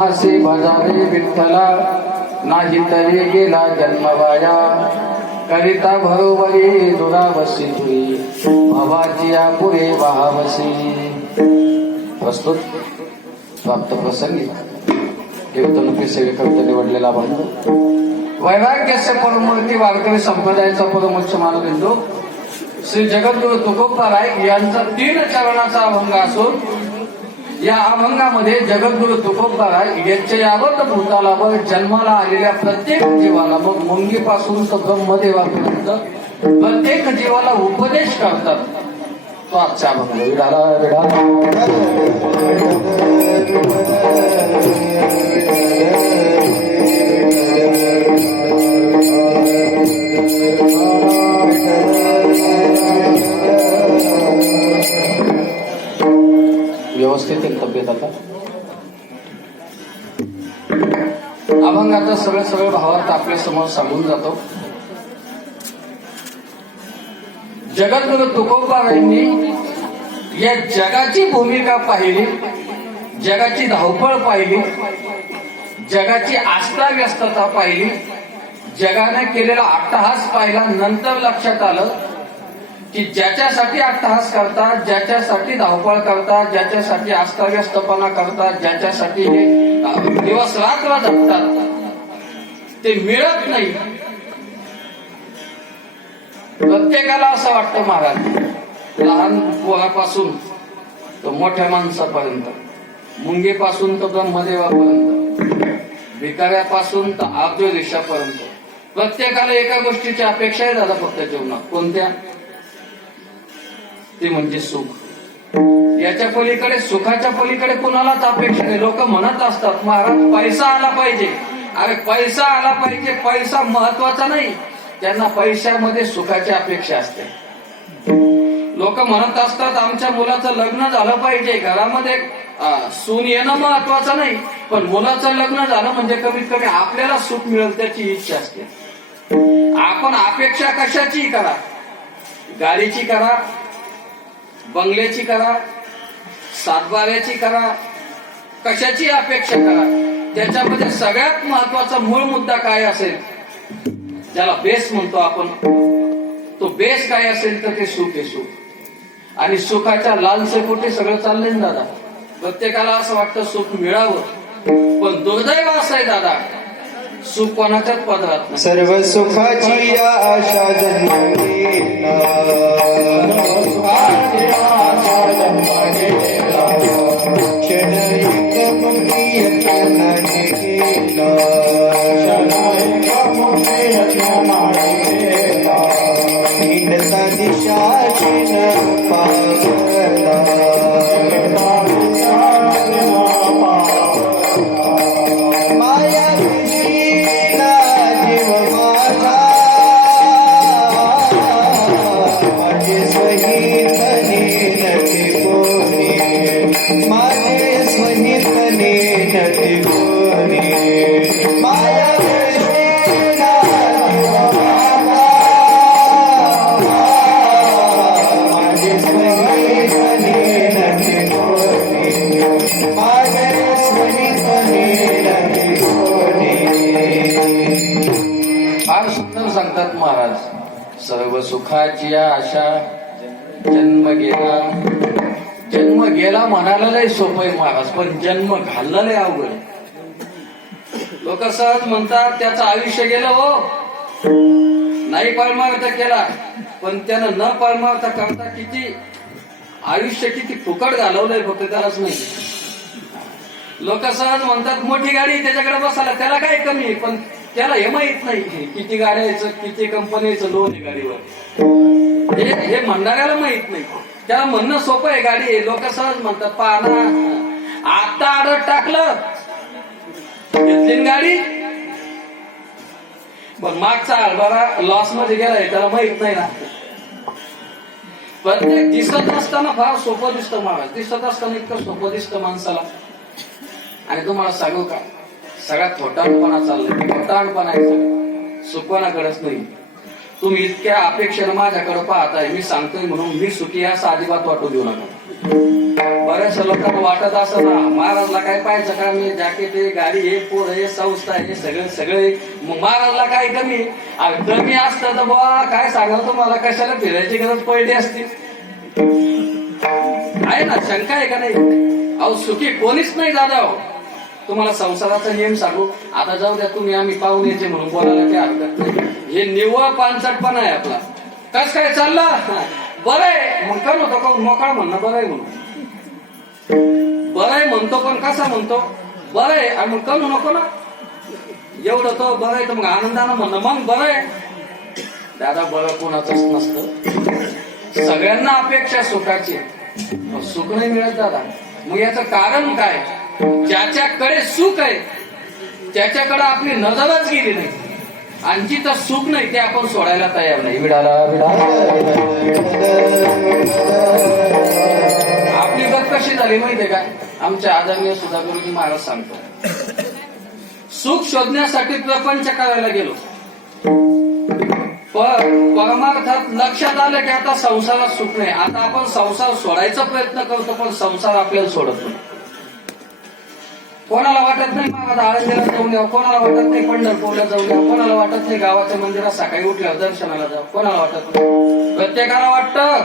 असे भजावे विठ्ठला नाही तरी गेला जन्मवाया करिता भरोबरी दुरावसी तुई भवाची पुरे वाहावसी. प्रस्तुत प्राप्त प्रसंगी कीर्तनकी सेवेकरिता निवडलेला बंधू वैराग्याचे परमूर्ती वारकरी संप्रदायाचा परमोच्च मानबिंदू श्री जगद्गुरु तुकोबाराय यांचा 3 चरणाचा अभंग असून या अभंगामध्ये जगद्गुरु तुकोबाराय यांच्या यावत भूतालावर जन्माला आलेल्या प्रत्येक जीवाला मग मुंगीपासून तर ब्रह्मदेवापर्यंत प्रत्येक जीवाला उपदेश करतात. तो आजचा अभंग विडाला व्यवस्थित तब्येत. आता अभंगाचा सगळे भावार्थ आपल्या समोर सांगून जातो. जगद्गुरु तुकोबारायांनी या जगाची भूमिका पाहिली, जगाची धावपळ पाहिली, जगाची अस्ताव्यस्तता पाहिली, जगाने केलेला अट्टहास पाहिला. नंतर लक्षात आलं की ज्याच्यासाठी अट्टहास करतात, ज्याच्यासाठी धावपळ करतात, ज्याच्यासाठी अस्ताव्यस्तपणा करतात, ज्याच्यासाठी हे दिवस रात्र जगतात ते मिळत नाही. प्रत्येकाला असं वाटतं महाराज, लहान पोरापासून तर मोठ्या माणसापर्यंत, मुंगेपासून तर ब्रह्मदेवापर्यंत, भिकाऱ्यापासून तर आर्य ऋषापर्यंत प्रत्येकाला एका गोष्टीची अपेक्षा आहे दादा फक्त जीवनात. कोणत्या? ते म्हणजे सुख. याच्या पलीकडे, सुखाच्या पलीकडे कुणालाच अपेक्षा नाही. लोक म्हणत असतात महाराज पैसा आला पाहिजे. अरे पैसा आला पाहिजे, पैसा महत्वाचा नाही. त्यांना पैशामध्ये सुखाची अपेक्षा असते. लोक म्हणत असतात आमच्या मुलाचं लग्न झालं पाहिजे, घरामध्ये सून येणं महत्वाचं नाही, पण मुलाचं लग्न झालं म्हणजे कमीत कमी आपल्याला सुख मिळेल त्याची इच्छा असते. आपण अपेक्षा कशाची करा, गाडीची करा, बंगल्याची करा, सातबाऱ्याची करा, कशाची अपेक्षा करा, त्याच्यामध्ये सगळ्यात महत्वाचा मूळ मुद्दा काय असेल, ज्याला बेस म्हणतो आपण, तो बेस काय असेल तर ते सुख आहे. सुख आणि सुखाच्या लालसेपोटी सगळं चाललंय ना दादा. प्रत्येकाला असं वाटतं सुख मिळावं, पण दुर्दैव असं आहे दादा, सुख कोणाच्याच पदरात नाही. सर्व सुखाची आशा सांगतात महाराज. सर्व सुखाची आशा जन्म गेला. जन्म गेला म्हणायला लय सोपं आहे महाराज, पण जन्म घालणं लय अवघड. लोक सहज म्हणतात त्याचं आयुष्य गेलं हो, नाही परमार्थ केला, पण त्यानं न परमार्थ करता किती आयुष्य किती फुकट घालवलंय फक्त त्यालाच माहिती. लोक सहज म्हणतात मोठी गाडी त्याच्याकडे बसायला, त्याला काय कमी, पण त्याला हे माहित नाही किती गाड्याचं, किती कंपनीचं लोन आहे गाडीवर, हे म्हणणाऱ्याला माहित नाही. त्याला म्हणणं सोपं आहे गाडी आहे. लोक सहज म्हणतात पाहना आता आडत टाकलं घेतली गाडी, पण मागचा हरभरा लॉस मध्ये गेलाय त्याला माहित नाही ना. प्रत्येक दिसत असताना फार सोपं दिसतं महाराज, दिसत असताना इतकं सोपं दिसतं माणसाला. आणि तुम्हाला सांगू का, सगळ्यात खोटारपणा चाललाय, खोटारपणा आहे, सुखपणाकडेच नाही. तुम्ही इतक्या अपेक्षेनं माझ्याकडे पाहताय, मी सांगतोय म्हणून मी सुखी असं अजिबात वाटू देऊ नका. बऱ्याचशा लोकांना वाटत असं ना महाराजला काय पाहायचं का मी जॅकेट आहे गाडी आहे पोर आहे संस्था आहे सगळे मग महाराजला काय कमी कमी असतं तर बुवा काय सांगाल तुम्हाला कशाला फिरायची गरज पडली असती आहे ना शंका आहे का नाही अहो सुखी कोणीच नाही दादा हो तुम्हाला संसाराचा नियम सांगू आता जाऊ द्या तुम्ही आम्ही पाहून यायचे म्हणून बोलायला काही हरकत नाही हे निव्वळ पानसटपणा आहे आपला कस काय चाललं बरं आहे मग काय होतं का मोकळा म्हणणं बरं आहे म्हणून बरं आहे म्हणतो पण कसा म्हणतो बरं आहे आणि मग करू नको ना एवढं तो बरं आहे तर मग आनंदानं म्हणणं मग बरं आहे दादा बरं कोणाचंच नसतं सगळ्यांना अपेक्षा सुखाची सुख नाही मिळत दादा मग याचं कारण काय ज्याच्याकडे सुख आहे त्याच्याकडे आपली नजरच गेली नाही आणि जिथं सुख नाही ते आपण सोडायला तयार नाही विडाला आपली गत कशी झाली माहितीये का आमच्या आदरणीय सुधागुरुजी महाराज सांगतो सुख शोधण्यासाठी प्रपंच करायला गेलो परमार्थात लक्षात आलं की आता संसारात सुख नाही आता आपण संसार सोडायचा प्रयत्न करतो पण संसार आपल्याला सोडत नाही कोणाला वाटत नाही महाराज आळंदीला जाऊन द्यावं कोणाला वाटत नाही पंढरपूरला जाऊन द्यावं कोणाला वाटत नाही गावाच्या मंदिरात सकाळी उठल्यावर दर्शनाला जावं कोणाला वाटत नाही प्रत्येकाला वाटतं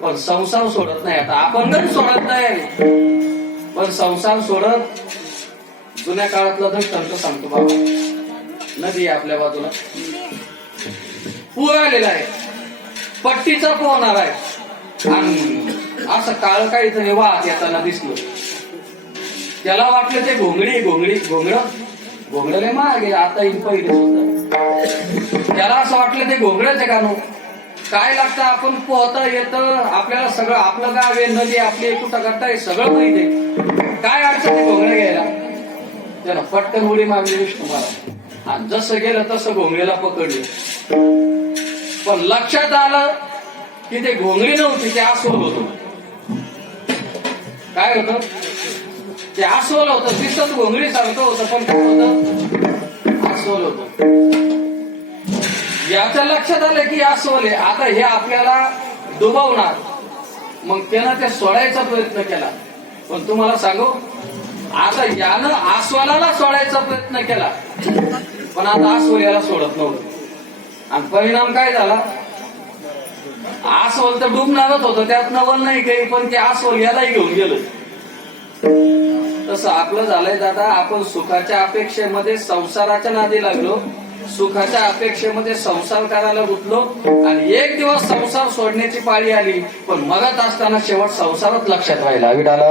पण संसार सोडत नाही आता आपण जरी सोडत नाही पण संसार सोडत जुन्या काळातला दृष्टांत सांगतो बाबा नदी आहे आपल्या बाजूला पूर आलेला आहे पट्टीचा पोहणार आहे आणि असं काळ काहीतरी वाहत येताना दिसलं त्याला वाटलं ते घोंगडं मागे आता येईल पहिले सुद्धा त्याला असं वाटलं ते घोंगडच आहे का नो काय लागतं आपण पोहता येतं आपल्याला सगळं आपलं गाव आहे नदी आपली कुठं गट्टा आहे सगळं माहिती आहे काय अडचण ते घोंगडं घ्यायला त्याला पटकन उडी मारली विष्णू महाराज आणि जसं गेलं तसं घोंगडीला पकडले पण लक्षात आलं की ते घोंगडी नव्हती ते अस्वल होतं काय होतं ते अस्वल होतं दिसत घोंगडी सारखं होतं पण काय होतं अस्वल होतं याच्या लक्षात आलं की अस्वल आहे आता हे आपल्याला डुबवणार मग त्यानं ते सोडायचा प्रयत्न केला पण तुम्हाला सांगू आता यानं अस्वलाला सोडायचा प्रयत्न केला पण आता अस्वल याला सोडत नव्हतं आणि परिणाम काय झाला अस्वल तर डुबणारच होतं त्यात नवल नाही काही पण ते अस्वल यालाही घेऊन गेलं तसं आपलं झालंय दादा आपण सुखाच्या अपेक्षेमध्ये संसाराच्या नादी लागलो सुखाच्या अपेक्षेमध्ये संसार करायला गुंतलो आणि एक दिवस संसार सोडण्याची पाळी आली पण मगत असताना शेवट संसारच लक्षात राहिला विडाला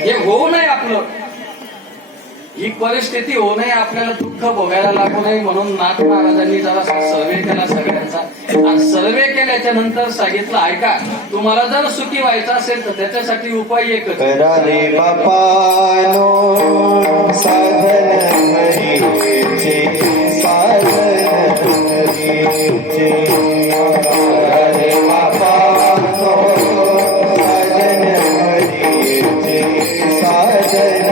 हे होऊ नये आपलं ही परिस्थिती होऊ नये आपल्याला दुःख भोगायला लागू नये म्हणून नाथ महाराजांनी जरा सर्वे केला सगळ्यांचा आणि सर्वे केल्याच्या नंतर सांगितलं ऐका तुम्हाला जर सुखी व्हायचं असेल तर त्याच्यासाठी उपाय एकच रे बापानो साधन हरीचे साधन हरीचे रे बापानो साधन हरीचे साधन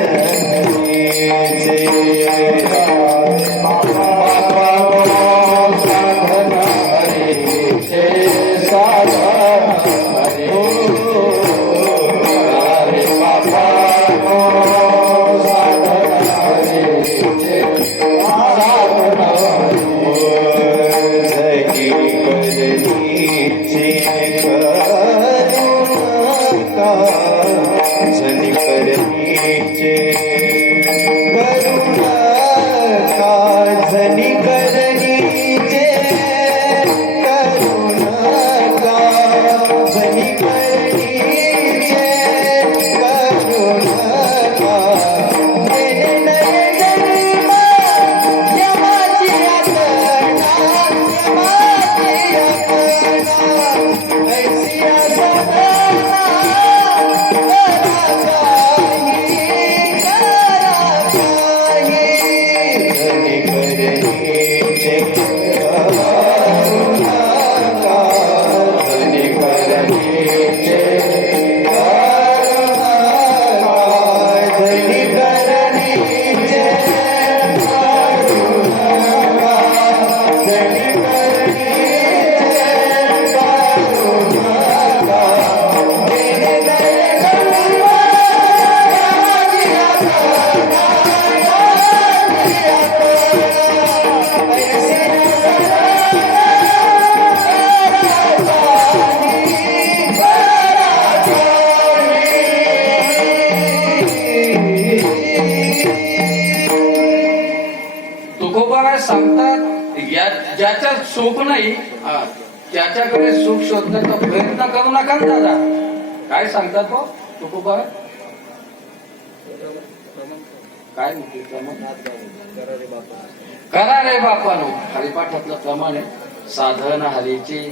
सुख नाही त्याच्याकडे सुख शोधण्याचा प्रयत्न करू नका ना दादा. काय सांगतात भाऊ तुकोबा? काय म्हणते करा रे बापानो. हरिपाठातलं प्रमाण आहे, साधन हरीचे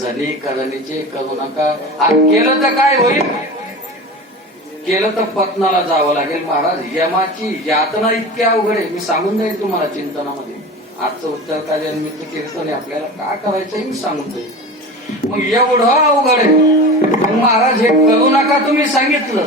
जनी करणीचे करू नका. आणि केलं तर काय होईल? केलं तर पत्नाला जावं लागेल. महाराज यमाची यातना इतकी अवघड आहे, मी सांगून जाईल तुम्हाला चिंतनामध्ये. आजचं उत्तर कार्यानिमित्त कीर्तन आहे, आपल्याला काय करायचं मी सांगून जाईल. मग एवढं अवघड आहे. मग महाराज हे करू नका तुम्ही सांगितलं,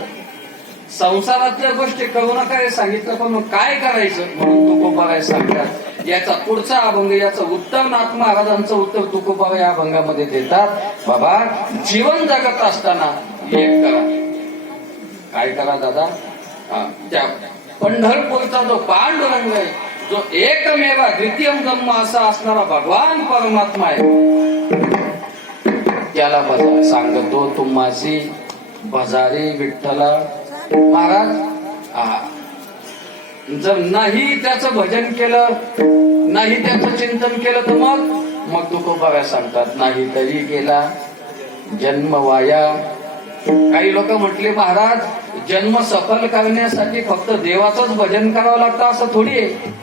संसारातल्या गोष्टी करू नका हे सांगितलं, पण मग काय करायचं म्हणून तुकोबाराय सांगतात. याचा पुढचा अभंग, याचं उत्तर नाथ महाराजांचं उत्तर तुकोबा या अभंगामध्ये देतात. बाबा जीवन जगत असताना एक करा. काय करा दादा? त्या पंढरपूरचा जो पांडुरंग आहे, जो एकमेवा द्वितीयम ब्रह्म असा असणारा भगवान परमात्मा आहे, त्याला भजा सांगतो तुम्हासी भजारी विठ्ठला. महाराज जर नाही त्याचं भजन केलं, नाही त्याचं चिंतन केलं, तर मग तुकोबा सांगतात नाही तरी गेला जन्म वाया. काही लोक म्हटले महाराज जन्म सफल करण्यासाठी फक्त देवाचंच भजन करावं लागतं असं थोडी आहे.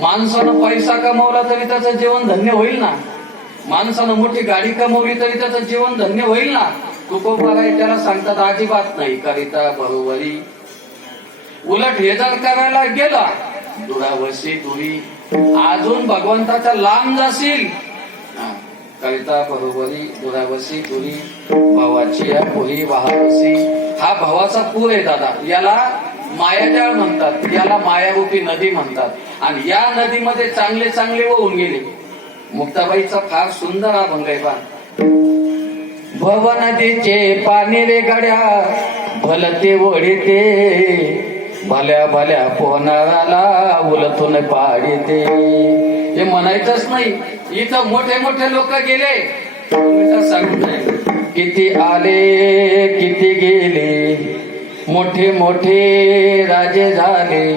माणसानं पैसा कमावला तरी त्याचं जीवन धन्य होईल ना. माणसानं मोठी गाडी कमवली तरी त्याचं जीवन धन्य होईल ना. तुकोबाराय त्याला सांगतात अजिबात नाही करिता बरोबरी. उलट हे जर करायला गेला दुरावशी दुरी, अजून भगवंताच्या लांब जाशील. करिता बरोबरी दुरावशी दुरी भावाची या पुरी वाहावशी. हा भावाचा पूर आहे दादा, याला मायाजाळ म्हणतात, याला मायारूपी नदी म्हणतात. आणि या नदीमध्ये चांगले चांगले वाहून गेले. मुक्ताबाईचा फार सुंदर अभंग आहे. भव नदीचे पाणी रे गड्या भलते ओढीते, भल्या भल्या पोहणाराला उलथून पाडीते. हे म्हणायचंच नाही. इथं मोठे मोठे लोक गेले, सांगून किती आले किती गेले, मोठे मोठे राजे झाले,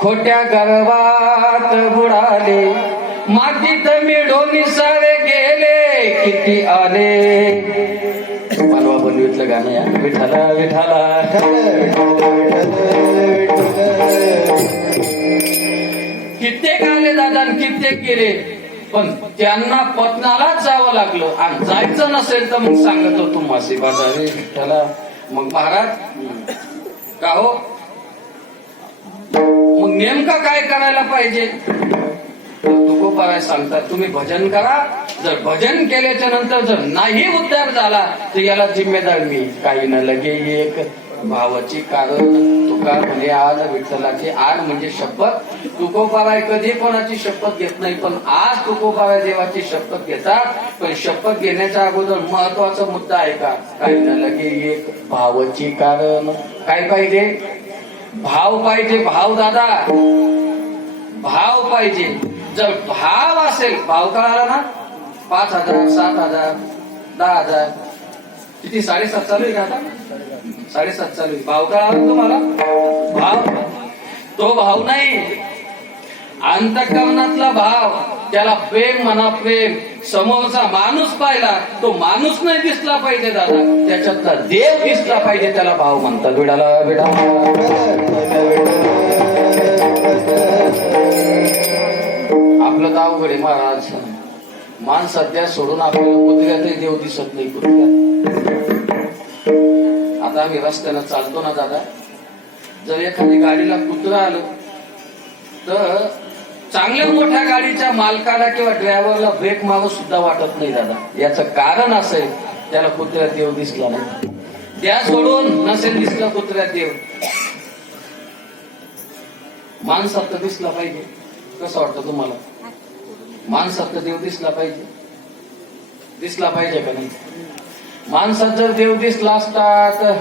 खोट्या गर्वात बुडाले, मातीत मिळून सारे गेले, किती आले. मानवा बनवीतलं गाणं या विठाला विठाला कित्येक आले दादा कित्येक गेले, पण त्यांना पत्नालाच जावं लागलं. आणि जायचं नसेल तर मग सांगत होतो मासी बाजारे विठ्ठला. मग महाराज का हो, मग नेमकं काय करायला पाहिजे? तुकोबाराय सांगतात तुम्ही भजन करा. जर भजन केल्याच्या नंतर जर नाही उद्धार झाला तर याला जिम्मेदार मी. काही न लगे एक भावाची कारण तुका म्हणे आज विठ्ठलाची. आज म्हणजे शपथ. तुकोबाराय कधी कोणाची शपथ घेत नाही, पण आज तुकोबाराय देवाची शपथ घेतात. पण शपथ घेण्याच्या अगोदर महत्वाचा मुद्दा आहे का? काही न लगे एक भावाची कारण. काय पाहिजे? भाव पाहिजे. भाव दादा, भाव पाहिजे. जर भाव असेल, भाव कळाला ना, 5,000 7,000 10,000 किती 7.5 चालू आहे का आता? 7.5 चालू आहे. भाव कळाला तुम्हाला? भाव तो भाव नाही, अंतःकरणातला भाव. त्याला प्रेम म्हणा, प्रेम. समोरचा माणूस पाहिला, तो माणूस नाही दिसला पाहिजे दादा, त्याच्यातला देव दिसला पाहिजे, त्याला भाव म्हणतात. विडाला विडा आपलं तर अवघड आहे महाराज. मान सध्या सोडून आपल्याला कुत्र्यातही देव दिसत नाही. कुत्र्यात आता आम्ही रस्त्यानं चालतो ना दादा, जर एखादी गाडीला कुत्रा आलं तर चांगल्या मोठ्या गाडीच्या मालकाला किंवा ड्रायव्हरला ब्रेक मारू सुद्धा वाटत नाही दादा. याचं कारण असं आहे, त्याला कुत्र्यात देव दिसला नाही. त्या सोडून नसेल दिसला कुत्र्यात देव, माणसात तर दिसला पाहिजे. कसं वाटतं तुम्हाला? माणसात तर देव दिसला पाहिजे. दिसला पाहिजे का नाही? माणसात जर देव दिसला असता तर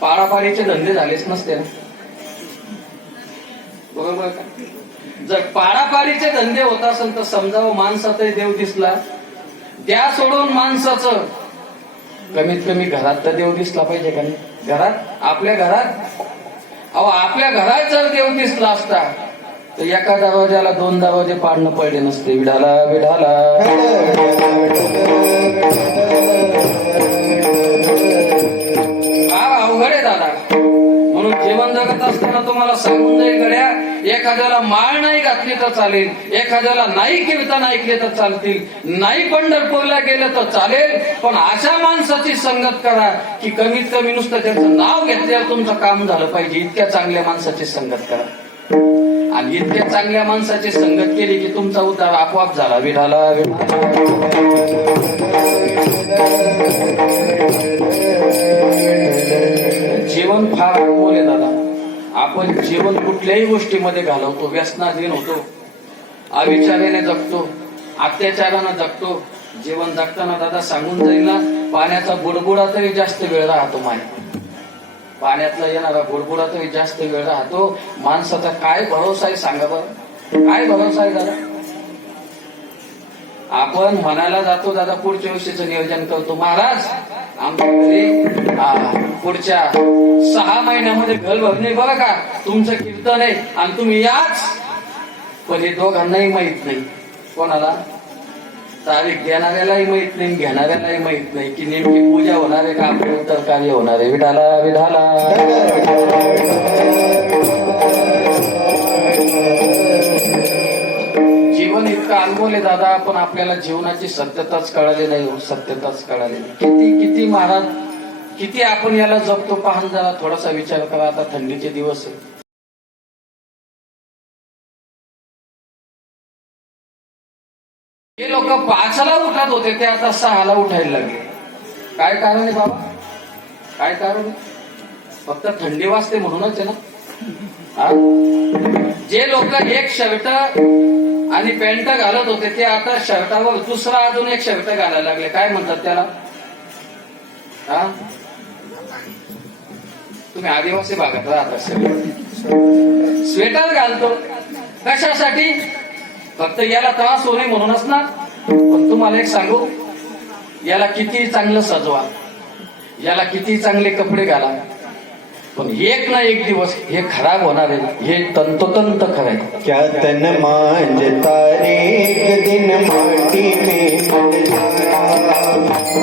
पाडापाडीचे धंदे झालेच नसते ना, बरोबर का? जर पाडापाडीचे धंदे होत असेल तर समजावं माणसातही देव दिसला. त्या सोडून माणसाचं कमीत कमी घरात तर देव दिसला पाहिजे का नाही? घरात, आपल्या घरात. अहो आपल्या घरात जर देव दिसला असता तर एका दरवाजाला 2 दरवाजे पाडणं पडले नसते. विढाला विढाला. फार अवघड आहे दादा. म्हणून जीवन जगत असताना तुम्हाला सांगून जाईल गड्या, एखाद्याला माळ नाही घातली तर चालेल, एखाद्याला नाही कीर्तन ऐकले तर चालतील, नाही पंढरपूरला गेलं तर चालेल, पण अशा माणसाची संगत करा की कमीत कमी नुसतं त्याचं नाव घेतल्यावर तुमचं काम झालं पाहिजे. इतक्या चांगल्या माणसाची संगत करा. आणि इतक्या चांगल्या माणसाची संगत केली की तुमचा उद्धार आपोआप झाला. विढाला जीवन फार अनमोल आहे दादा. आपण जीवन कुठल्याही गोष्टीमध्ये घालवतो, व्यसनाधीन होतो, अविचाराने जगतो, अत्याचारानं जगतो. जीवन जगताना दादा सांगून जाईल ना, पाण्याचा बुडबुडा तरी जास्त वेळ राहतो. पाण्यातला येणारा बुडबुडा तरी जास्त वेळ राहतो. माणसाचा काय भरोसा आहे सांगा बरं, काय भरोसा आहे दादा? आपण म्हणायला जातो दादा, पुढच्या वर्षीचं नियोजन करतो, महाराज आमच्या घरी पुढच्या 6 महिन्यामध्ये घर भरणे बरं का, तुमचं कीर्तन आहे आणि तुम्ही याच. पण हे दोघांनाही माहित नाही. कोणाला? तारीख देणाऱ्यालाही माहित नाही, घेणाऱ्यालाही माहित नाही की नेमकी पूजा होणार आहे का आपलं उत्तर कार्य होणार आहे. विढाला विढाला. जीवन इतकं अनमोल आहे दादा, पण आपल्याला जीवनाची सत्यताच कळाली नाही. सत्यताच कळाली नाही. किती किती महाराज, किती आपण याला जपतो पाहून जरा थोडासा विचार करा. आता थंडीचे दिवस आहे. हे लोक 5ला उठत होते ते आता 6ला उठायला लागले. काय कारण आहे बाबा? काय कारण आहे? फक्त थंडी वाजते म्हणूनच आहे ना. जे लोक एक शर्ट आणि पॅन्ट घालत होते ते आता शर्टावर दुसरा अजून एक शर्ट घालायला लागले. काय म्हणतात त्याला? तुम्ही आदिवासी भागात राहत असेल. स्वेटर घालतो कशासाठी? फक्त याला त्रास होणे म्हणूनच ना. पण तुम्हाला एक सांगू, याला किती चांगलं सजवा, याला किती चांगले कपडे घाला, पण एक ना एक दिवस हे खराब होणार आहे. हे तंतोतंत खरं आहे. क्या तन मांझता एक दिन माटी में मिल जाना,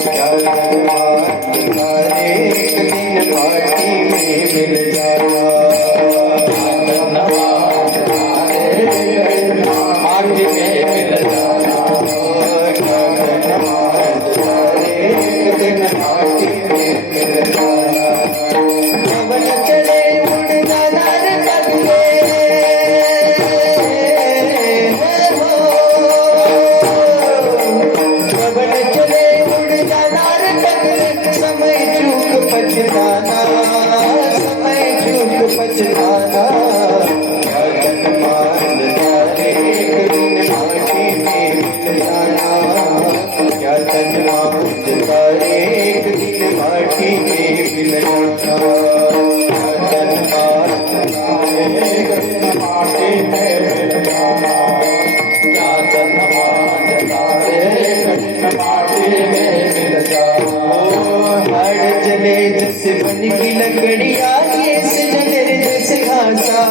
क्या तन मांझता एक दिन माटी में मिल जाना. माटी में मिल जाना, क्या तन मांझता एक दिन माटी में मिल जाना. पवन चले उड़ जाना रे तकले हो, पवन चले उड़ जाना रे तकले. समय चूक पछताना, समय चूक पछताना. क्या तन मांझता एक दिन माटी में मिल जाना, क्या तन मांझता एक दिन माटी में मिल जाना. चले जैसे बन की लकड़िया, ये सजन जैसे घासा.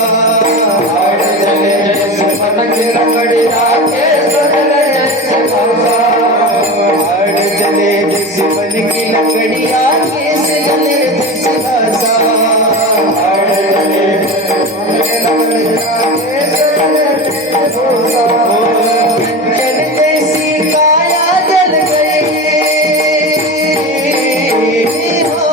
हाड़ चले जैसे बन की लकड़िया, ये सजन जैसे घासा. हाड़ चले जैसे बन की लकड़िया, ये सजन जैसे घासा. हाड़ चले कंचन जैसी काया जल गई हो,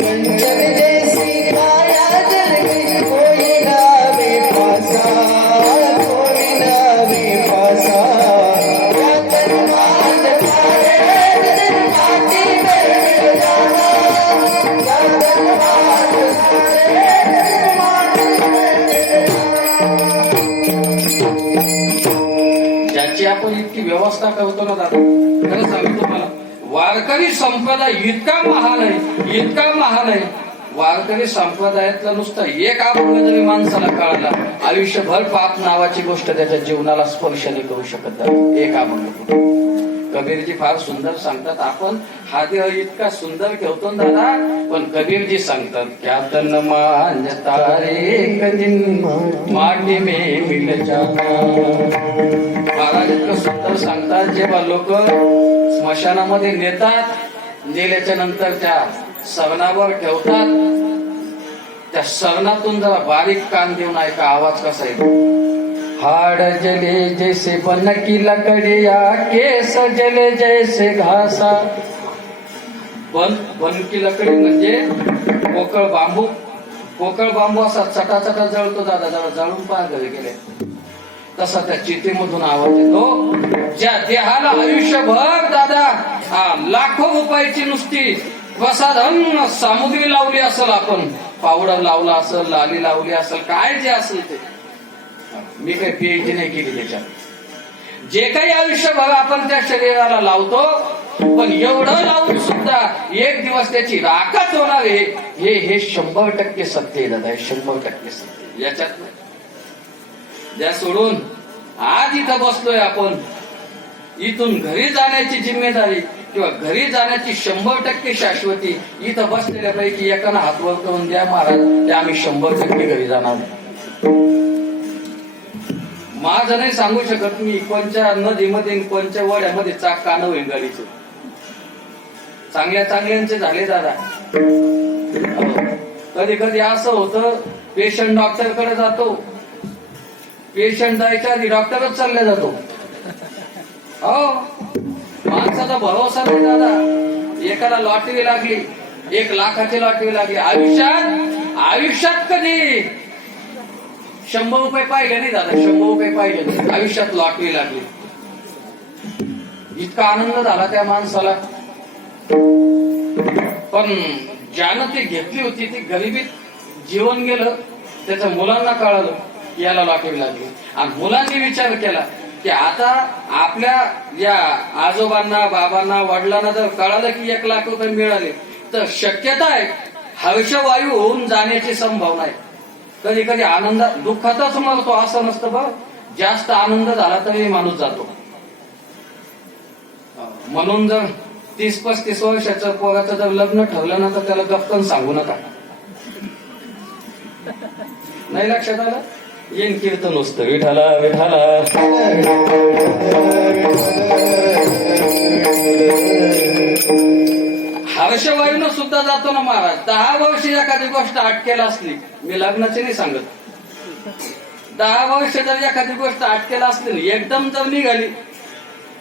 कंचन जैसी काया जल गई. कोई लावे पासा, कोई लावे पासा. क्या तन मांझता एक दिन माटी में मिल जाना, क्या तन मांझता एक दिन माटी में मिल जाना. ज्याची आपण इतकी व्यवस्था करतो ना दादा, खरं सांगतो तुम्हाला, वारकरी संप्रदाय इतका महान आहे, इतका महान आहे. वारकरी संप्रदायातला नुसता एक अभंग जरी माणसाला कळाला, आयुष्यभर पाप नावाची गोष्ट त्याच्या जीवनाला स्पर्श नाही करू शकत. एक अभंग कबीरजी फार सुंदर सांगतात. आपण हा देह इतका सुंदर ठेवतो ना दादा, पण कबीरजी सांगतात क्या तन मांजता एक दिन माटी में मिल जाता. महाराज इतकं सुंदर सांगतात, जेव्हा लोक स्मशानामध्ये नेतात, नेल्याच्या नंतर त्या सवनावर ठेवतात, त्या सवनातून जरा बारीक कान देऊन ऐका आवाज कसा येतो. हाड जले जैसे बन की लकड़िया, केस जले जैसे घासा. बन की लकडी म्हणजे पोकळ बांबू. पोकळ बांबू असा चटाचटा जळतो दादा, जरा जळून पहा घरी गेले. तसा त्या चितेमधून आवाज येतो. ज्या देहाला आयुष्यभर दादा लाखो रुपयाची नुसती प्रसाधन सामुग्री लावली असेल, आपण पावडर लावला असेल, लाली लावली असेल, काय जे असेल ते, मी काही पीएचडी नाही केली त्याच्यात. जे काही आयुष्यभर आपण त्या शरीराला लावतो, पण एवढं लावून सुद्धा एक दिवस त्याची राखच होणार आहे, हे 100% सत्य आहे दादा, 100% सत्य. याच्यात द्या सोडून आज इथं बसलोय आपण. इथून घरी जाण्याची जिम्मेदारी किंवा घरी जाण्याची 100% शाश्वती इथं बसलेल्यापैकी एकानं हात वर करून द्या महाराज, ते आम्ही 100% घरी जाणार. माझं नाही सांगू शकत मी कोणत्या नदीमध्ये कोणत्या वड्यामध्ये चाक कान होईल गाडीचं. चांगल्या चांगल्यांचे झाले दादा. कधी कधी असं होतं, पेशंट डॉक्टरकडे जातो, पेशंट जायच्या आधी डॉक्टरच चालला जातो. हो, माणसाचा भरोसा नाही दादा. एकाला लॉटरी लागली, 1 लाखाची लॉटरी लागली, आयुष्यात कधी 100 रुपये पाहिले नाही दादा, 100 रुपये पाहिले नाही, आयुष्यात लॉटरी लागली. इतका आनंद झाला त्या माणसाला. पण ज्यानं ती घेतली होती ती गरिबीत जीवन गेलं. त्याच्या मुलांना कळालं की याला लॉटरी लागली, आणि मुलांनी विचार केला की आता आपल्या या आजोबांना, बाबांना, वडिलांना जर कळालं की 1 लाख रुपये मिळाले, तर शक्यता आहे हर्षवायू होऊन जाण्याची संभावना आहे. कधी कधी आनंदात दुःखातच मरतो असं नसतं बघ. जास्त आनंद झाला तरी माणूस जातो. म्हणून जर 30-35 वर्षाचं पोराचं जर लग्न ठरलं ना, तर त्याला गप्पन सांगू नका. नाही लक्षात आलं? येईन कीर्तन नुसतं विठाला विठाला. हर्षवायून सुद्धा जातो ना महाराज. 10 वर्ष एखादी गोष्ट अटकेला असली, मी लग्नाची नाही सांगत, 10 वर्ष जर एखादी गोष्ट अटकेला असली एकदम जर निघाली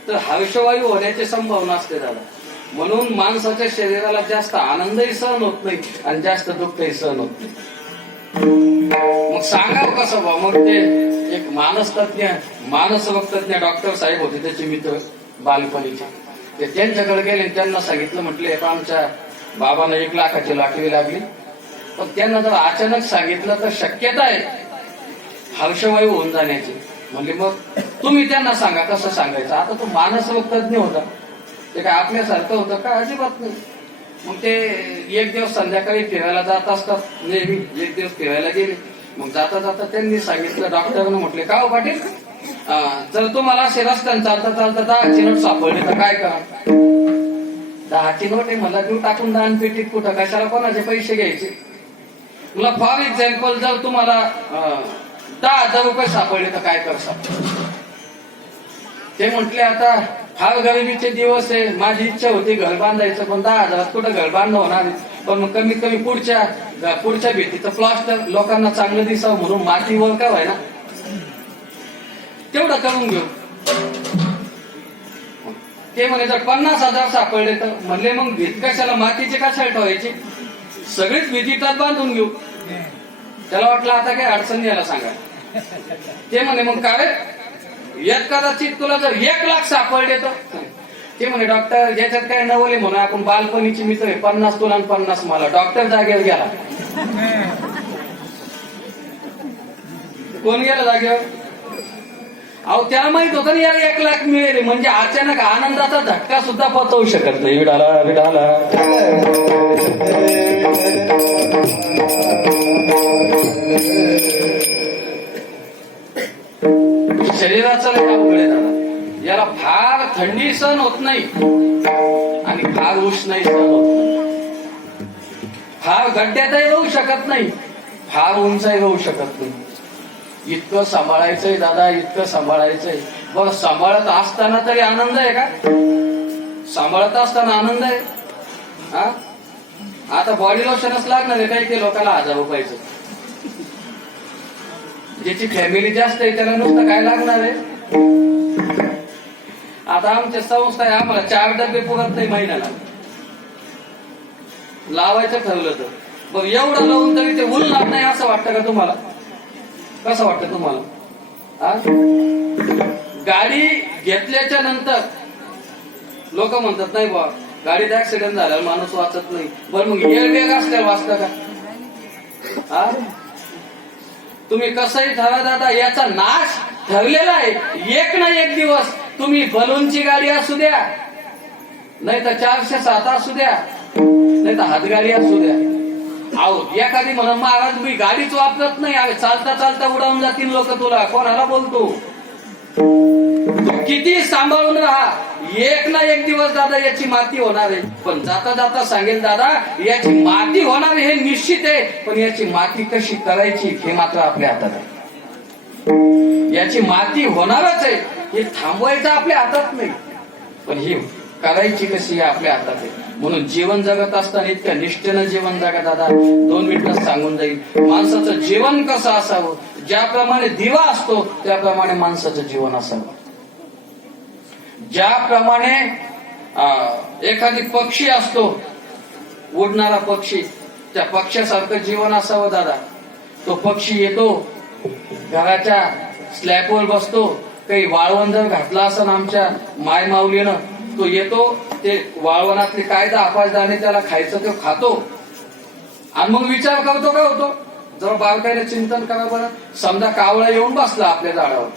तर हर्षवायू होण्याची संभावना असते दादा. म्हणून माणसाच्या शरीराला जास्त आनंदही सहन होत नाही आणि जास्त दुःखही सहन होत नाही. मग सांगावं कसं बा. मग ते एक मानसरोग तज्ञ डॉक्टर साहेब होते, त्याचे मित्र बालपणीचे, ते त्यांच्याकडे गेले, त्यांना सांगितलं, म्हटले आमच्या बाबांना 1 लाखाची लॉटरी लागली. पण त्यांना जर अचानक सांगितलं तर शक्यता आहे हर्षवायू होऊन जाण्याची. म्हणजे मग तुम्ही त्यांना सांगा कसं सांगायचं. आता तो मानसरोग तज्ञ होता, ते काय आपल्यासारखं होतं का? अजिबात नाही. मग ते एक दिवस संध्याकाळी फिरायला जात असतात, नेहमी एक दिवस फिरायला गेले. मग जाता जाता त्यांनी सांगितलं, डॉक्टरनं म्हटले का हो पाटील, जर तुम्हाला असे रस्त्याने चालता चालता 10ची नोट सापडली तर काय करा? 10ची नोट आहे मला, देऊ टाकून दान पेटीत, कुठं कशाला कोणाचे पैसे घ्यायचे. मला फॉर एक्झाम्पल जर तुम्हाला 10,000 रुपये सापडले तर काय करसा? ते म्हटले आता फार गरिबीचे दिवस आहे, माझी इच्छा होती घर बांधायचं, पण 10,000 कुठं घर बांधणं होणार. पण मग कमीत कमी पुढच्या भीतीचं प्लास्टर लोकांना चांगलं दिसावं म्हणून मातीवर का व्हाय ना, तेवढं करून घेऊ. ते म्हणे जर 50,000 सापडले तर म्हणले मग भीत कशाला, मातीचे कशाला ठेवायचे, सगळीच भीतीतात बांधून घेऊ. त्याला वाटलं आता काय अडचण याला सांगा. ते म्हणे मग काय यात कदाचित तुला जर 1 लाख सापडले तर? ते म्हणे डॉक्टर याच्यात काय नवले म्हणून आपण बालपणीची मित्र आहे, 50 तुला 50 मला. डॉक्टर जागेवर गेला. कोण गेला जागेवर? अहो त्याला माहित होतं ना याला 1 लाख मिळेल, म्हणजे अचानक आनंदाचा झटका सुद्धा पचवू शकत नाही. विडाला विडाला शरीराचा लय अवघड आहे दादा. ज्याला फार थंडी सहन होत नाही आणि फार उष्णही सहन होत नाही, फार गड्ड्यातही राहू शकत नाही, फार उंचही राहू शकत नाही, इतकं सांभाळायचंय दादा, इतकं सांभाळायचंय. बघ, सांभाळत असताना तरी आनंद आहे का? सांभाळत असताना आनंद आहे? हा, आता बॉडी लोशनच लागणार आहे काही काही लोकांना 1000 रुपयाचं. ज्याची फॅमिली जास्त आहे त्याला नुसतं काय लागणार आहे? आता आमच्या संस्था आहे, आम्हाला 4 डबे पुरत नाही महिन्याला. लावायचं ठरलं तर बघ, एवढं लावून तरी ते उरणार नाही असं वाटतं का तुम्हाला? कसं वाटतं तुम्हाला? गाडी घेतल्याच्या नंतर लोक म्हणतात नाही बा, गाडीत ऍक्सिडेंट झाल्यावर माणूस वाचत नाही. बरं मग एअरबॅग असल्यावर वाचतं का? तुम्ही कसंही ठरवा दादा, याचा नाश ठरलेला आहे. एक ना एक दिवस तुम्ही बलूनची गाडी असू द्या, नाही तर 407 असू द्या, नाही तर हातगाडी असू द्या. अहो, एखादी म्हणून महाराज मी गाडीच वापरत नाही, अरे चालता चालता उडावून जातील लोक तुला, कोणाला बोलतो? तू किती सांभाळून राहा, एक ना एक दिवस दादा याची माती होणार आहे. पण जाता जाता सांगेल दादा, याची माती होणार हे निश्चित आहे, पण याची माती कशी करायची हे मात्र आपल्या हातात आहे. याची माती होणारच आहे, हे थांबवायचं आपल्या हातात नाही, पण ही करायची कशी हे आपल्या हातात आहे. म्हणून जीवन जगत असताना इतक्या निष्ठेनं जीवन जगा दादा. 2 मिनिटात सांगून जाईल माणसाचं जीवन कसं असावं. ज्याप्रमाणे दिवा असतो त्याप्रमाणे माणसाचं जीवन असावं. ज्याप्रमाणे एखादी पक्षी असतो, उडणारा पक्षी, त्या पक्ष्यासारखं जीवन असावं दादा. तो पक्षी येतो, घराच्या स्लॅबवर बसतो, काही वाळवण जर घातला असं आमच्या माय माऊलीनं, तो येतो, ते वाळवणातले काय 10-5 दाणे त्याला खायचं, तो खातो आणि मग विचार करतो काय होतो. जरा बारकाईने चिंतन करा बरं. समजा कावळा येऊन बसला आपल्या झाडावर,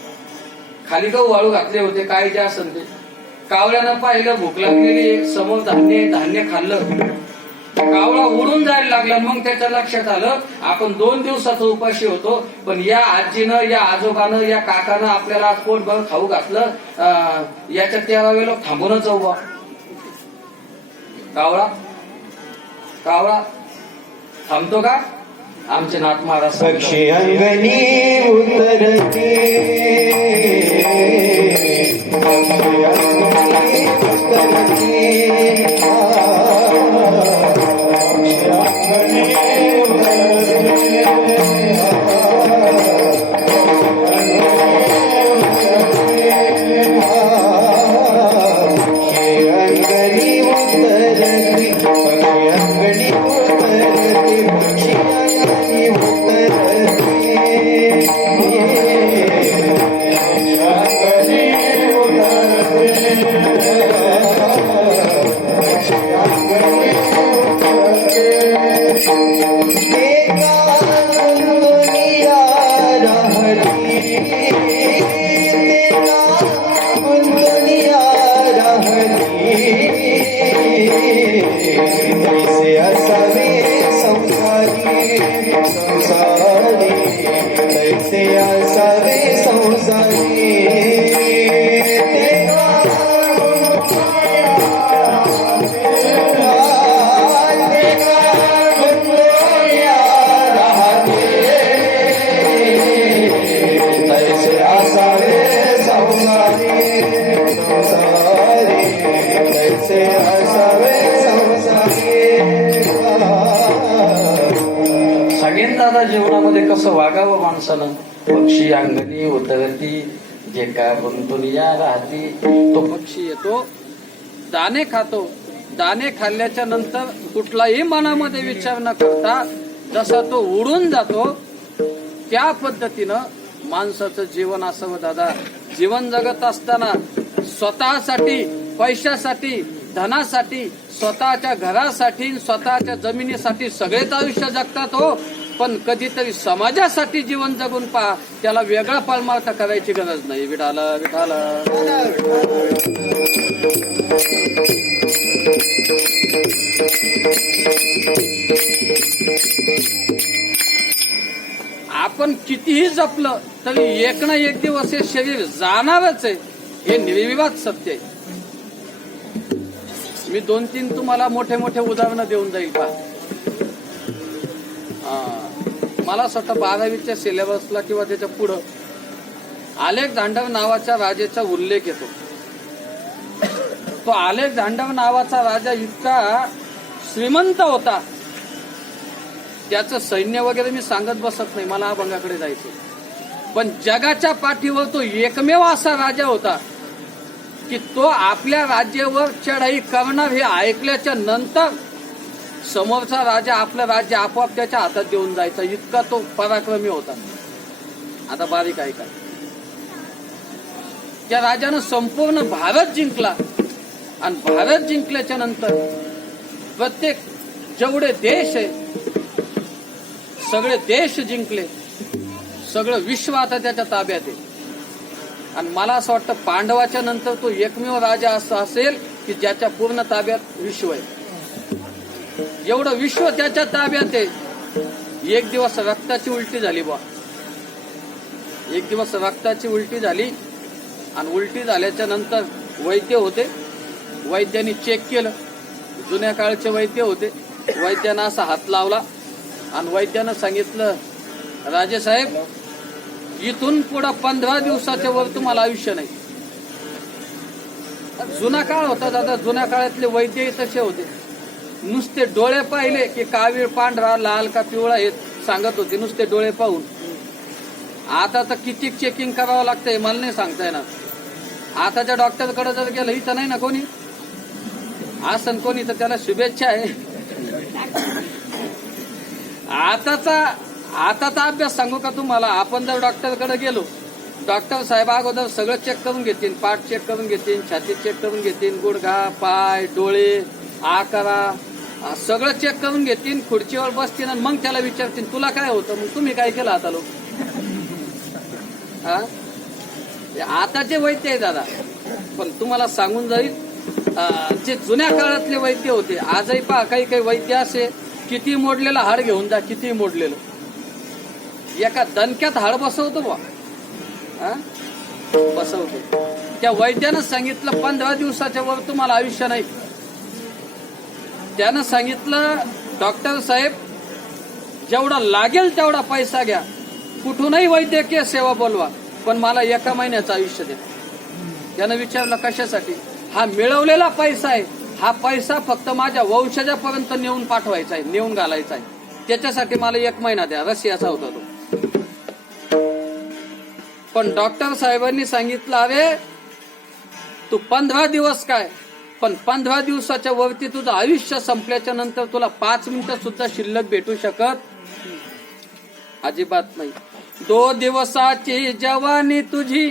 खाली गहू वाळू घातले होते, काय जे असेल ते. कावळ्यानं पाहिलं भूक लागलेली, समोर धान्य खाल्लं, कावळा उडून जायला लागला. मग त्याच्या लक्षात आलं आपण 2 दिवसाचा उपाशी होतो, पण या आजीनं, या आजोबानं, या काकानं आपल्याला आज पोटभर खाऊ घातलं, याच्या 13 वेळेला थांबूनच जाऊ बा. कावळा थांबतो का? आमचे नाथ महाराज पक्षी अंगणी उतरते, दादा जीवनामध्ये कसं वागावं माणसानं. पक्षी अंगणी उतरती, जे का गुंतुनिया राहती. तो पक्षी येतो, दाणे खातो, दाणे खाल्ल्याच्या नंतर कुठलाही मनामध्ये विचार न करता जसा तो उडून जातो, त्या पद्धतीनं माणसाचं जीवन असावं दादा. जीवन जगत असताना स्वतःसाठी, पैशासाठी, धनासाठी, स्वतःच्या घरासाठी, स्वतःच्या जमिनीसाठी सगळेच आयुष्य जगतात हो, पण कधीतरी समाजासाठी जीवन जगून पहा, त्याला वेगळा पालमार्थ करायची गरज नाही. विठाला विठाला. आपण कितीही जपलं तरी एक ना एक दिवस हे शरीर जाणारच आहे. हे निर्विवाद सत्य आहे. मी 2-3 तुम्हाला मोठे मोठे उदाहरणं देऊन जाईल पहा. मला स्वतः 12वीच्या सिलेबसला किंवा त्याच्या पुढं अलेक्झांडर नावाच्या राजाचा उल्लेख येतो. तो अलेक्झांडर नावाचा राजा इतका श्रीमंत होता, त्याचं सैन्य वगैरे मी सांगत बसत नाही, मला अभंगाकडे जायचं. पण जगाच्या पाठीवर तो एकमेव असा राजा होता की तो आपल्या राज्यावर चढाई करणार हे ऐकल्याच्या नंतर समोरचा राजा आपलं राज्य आपोआप त्याच्या हातात देऊन जायचा, इतका तो पराक्रमी होता. आता बारीक ऐका. त्या राजानं संपूर्ण भारत जिंकला आणि भारत जिंकल्याच्या नंतर प्रत्येक जेवढे देश आहे सगळे देश जिंकले, सगळं विश्व आता त्याच्या ताब्यात आहे. आणि मला असं वाटतं पांडवाच्या नंतर तो एकमेव राजा असा असेल की ज्याच्या पूर्ण ताब्यात विश्व आहे. एवढं विश्व त्याच्या ताब्यात आहे. एक दिवस रक्ताची उलटी झाली बा, एक दिवस रक्ताची उलटी झाली आणि उलटी झाल्याच्या नंतर वैद्य होते, वैद्यांनी चेक केलं, जुन्या काळचे वैद्य होते. वैद्यानं असा हात लावला आणि वैद्यानं सांगितलं, राजेसाहेब इथून पुढे 15 दिवसाच्या वर तुम्हाला आयुष्य नाही. जुना काळ होता दादा, जुन्या काळातले वैद्यही तसे होते. नुसते डोळे पाहिले की कावीळ पांढरा लाल का पिवळा हे सांगत होते, नुसते डोळे पाहून. आता तर किती चेकिंग करावं लागतंय मला नाही सांगता येणार. आताच्या डॉक्टरकडे जर गेलं, इथं नाही ना कोणी, आसन कोणी, तर त्याला शुभेच्छा आहे. आताचा अभ्यास सांगू का तुम्हाला. आपण जर डॉक्टरकडे गेलो, डॉक्टर साहेब अगोदर सगळं चेक करून घेतील, पाठ चेक करून घेतील, छाती चेक करून घेतील, गुडघा, पाय, डोळे, आकारा सगळं चेक करून घेतील, खुर्चीवर बसतील आणि मग त्याला विचारतील तुला काय होतं, मग तुम्ही काय केलं आता लोक. आताचे वैद्य आहे दादा. पण तुम्हाला सांगून जाईल, जे जुन्या काळातले वैद्य होते आजही पहा, काही काही वैद्य असे किती मोडलेलं हाड घेऊन जा, किती मोडलेलं, एका दणक्यात हाड बसवतो बा, बसवतो. त्या वैद्यानं सांगितलं 15 दिवसाच्या वर तुम्हाला आयुष्य नाही. त्यानं सांगितलं, डॉक्टर साहेब जेवढा लागेल तेवढा पैसा घ्या, कुठूनही वैद्यकीय सेवा बोलवा, पण मला 1 महिन्याचं आयुष्य द्या. त्यानं विचारलं कशासाठी. हा मिळवलेला पैसा आहे, हा पैसा फक्त माझ्या वंशजापर्यंत नेऊन पाठवायचा आहे, नेऊन घालायचा आहे, त्याच्यासाठी मला 1 महिना द्या. रशियाचा होता तो. पण डॉक्टर साहेबांनी सांगितलं, अरे तू 15 दिवस काय, पण 15 दिवसाच्या वरती तुझं आयुष्य संपल्याच्या नंतर तुला 5 मिनिटं सुद्धा शिल्लक भेटू शकत अजिबात नाही. 2 दिवसाची जवानी तुझी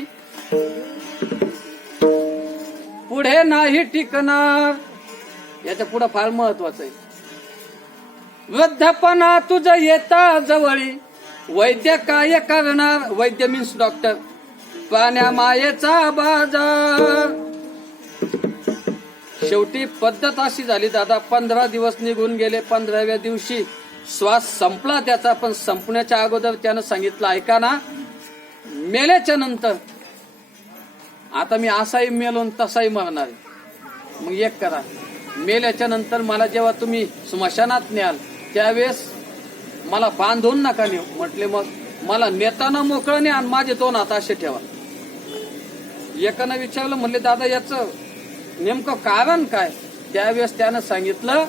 पुढे नाही टिकणार. याच्या पुढे फार महत्वाचं आहे. वृद्धपणा तुझं येता जवळी वैद्य काय करणार. वैद्य मीन्स डॉक्टर. पाण्या मायेचा बाजार. शेवटी पद्धत अशी झाली दादा, 15 दिवस निघून गेले. 15व्या दिवशी श्वास संपला त्याचा, पण संपण्याच्या अगोदर त्यानं सांगितलं, ऐका ना, मेल्याच्या नंतर आता मी असाही मेलो तसाही मरणार आहे. मग एक करा, मेल्याच्या नंतर मला जेव्हा तुम्ही स्मशानात न्याल त्यावेळेस मला बांधून नका नेऊ. म्हटले मग मला नेताना मोकळं नाही आणि माझे 2 हात असे ठेवा. एकानं विचारलं, म्हणले दादा याचं नेमकं कारण काय. त्यावेळेस त्यानं सांगितलं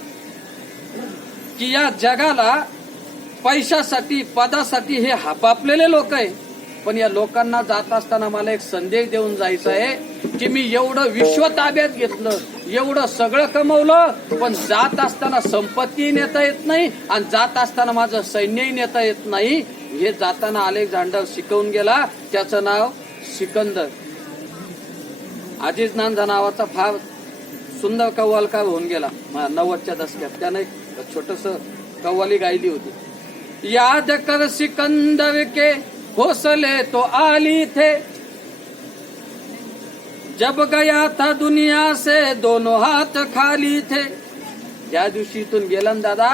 की या जगाला पैशासाठी पदासाठी हे हापापलेले लोक आहे, पण या लोकांना जात असताना मला एक संदेश देऊन जायचा आहे की मी एवढं विश्व ताब्यात घेतलं, एवढं सगळं कमवलं, पण जात असताना संपत्ती नेता येत नाही आणि जात असताना माझं सैन्यही नेता येत नाही. हे जाताना अलेक्झांडर शिकवून गेला. त्याचं नाव सिकंदर. अजीज नांझा नावाचा फार सुंदर कव्वालकार होऊन गेला 90च्या दशकात. त्यानं एक छोटस कव्वाली गायली होती. याद कर सिकंदर के हौसले तो आली थे, जब गया था दुनिया से दोनों हाथ खाली थे. त्या दिवशी इथून गेला दादा,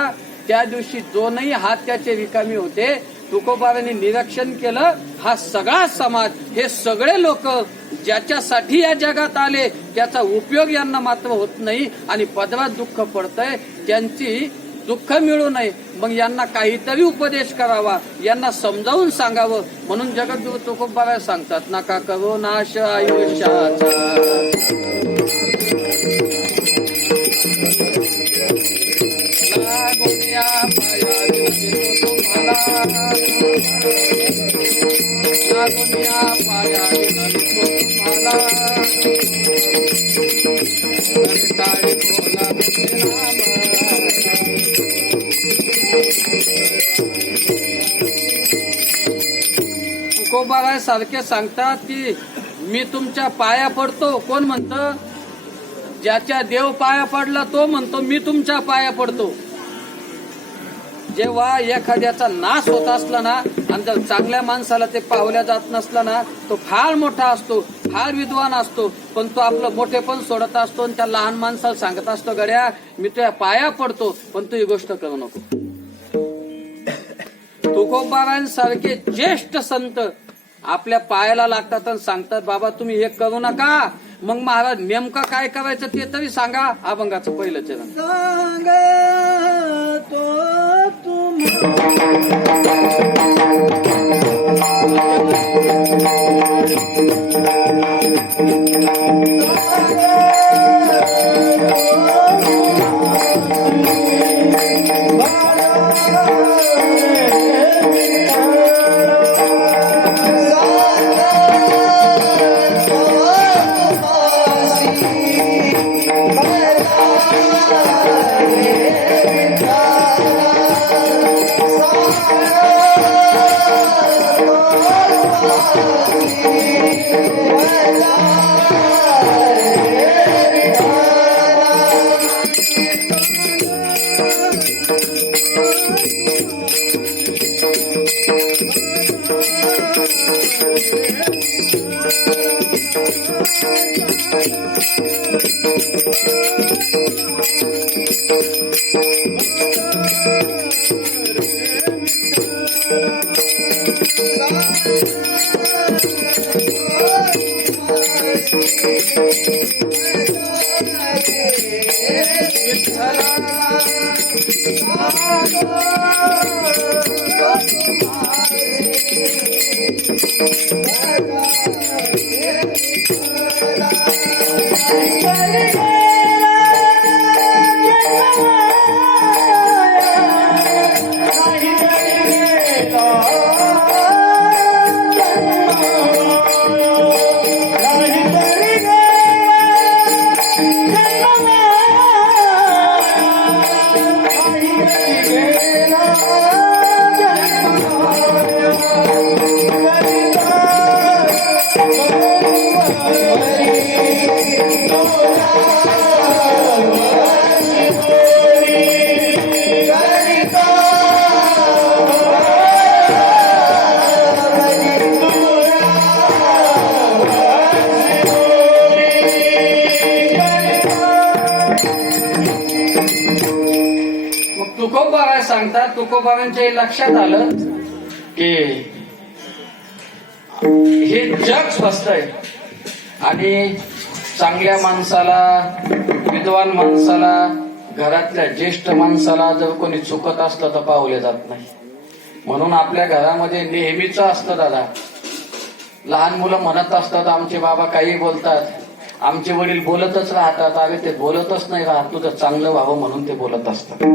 त्या दिवशी 2ही हात त्याचे रिकामी होते. तुकोबारांनी निरीक्षण केलं, हा सगळा समाज, हे सगळे लोक ज्याच्यासाठी या जगात आले त्याचा उपयोग यांना मात्र होत नाही आणि पदरात दुःख पडतंय, त्यांची दुःख मिळू नये मग यांना काहीतरी उपदेश करावा, यांना समजावून सांगावं. म्हणून जगद्गुरु तुकोबा सांगतात, नका करो नाश आयुष्याचा, लागोनिया पायावी नमितो तुम्हाला, लागोनिया पायावी नमितो तुम्हाला, कंटाळी बोला मुखे नाम. तुकोबा सारखे सांगतात की मी तुमच्या पाया पडतो. कोण म्हणतं? ज्याच्या देव पाया पडला तो म्हणतो मी तुमच्या पाया पडतो. जेव्हा एखाद्याचा नाश होत असला ना आणि जर चांगल्या माणसाला ते पावल्या जात नसला ना, तो फार मोठा असतो, फार विद्वान असतो, पण तो आपलं मोठेपण सोडत असतो आणि त्या लहान माणसाला सांगत असतो, गड्या मी तुझ्या पाया पडतो पण तू ही गोष्ट करू नको. तुकोबारांसारखे ज्येष्ठ संत आपल्या पायाला लागतात आणि सांगतात, बाबा तुम्ही हे करू नका. मग महाराज नेमकं काय करायचं ते तरी सांगा. अभंगाचं पहिलं चरण सांगा तो तुकोबा सांगतात, तुकोबारांच्या लक्षात आलं की हे जग स्वस्त आहे आणि चांगल्या माणसाला, विद्वान माणसाला, घरातल्या ज्येष्ठ माणसाला जर कोणी चुकत असलं तर पावले जात नाही. म्हणून आपल्या घरामध्ये नेहमीच असतं दादा, लहान मुलं म्हणत असतात आमचे बाबा काही बोलतात, आमचे वडील बोलतच राहतात. अरे ते बोलतच नाही राहत, तुझं चांगलं व्हावं म्हणून ते बोलत असतात.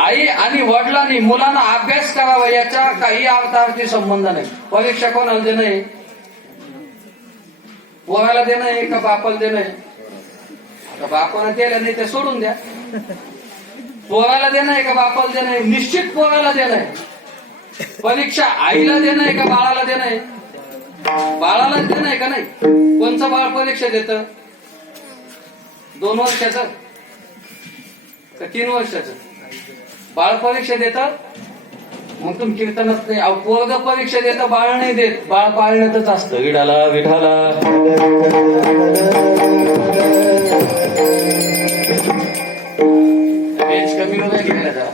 आई आणि वडिलांनी मुलांना अभ्यास करावा याच्या काही अर्थार्थी संबंध नाही. परीक्षा कोणाला देणं आहे? पोराला देणं आहे का बापाला देणं आहे? आता बापाला दिलं नाही ते सोडून द्या. पोराला देणं आहे का बापाला देणं आहे? निश्चित पोराला देणं आहे. परीक्षा आईला देणं आहे का बाळाला देणं आहे? बाळाला देणं आहे का नाही? कोणचं बाळ परीक्षा देतं? 2 वर्षाचं का 3 वर्षाचं बाळ परीक्षा देतात? मग तुम्ही कीर्तनात नाही. पोरग परीक्षा देतं, बाळ नाही देत. बाळ पाळण्यातच असतं. विडाला विढाला बेंच कमी लोक गेला जरा,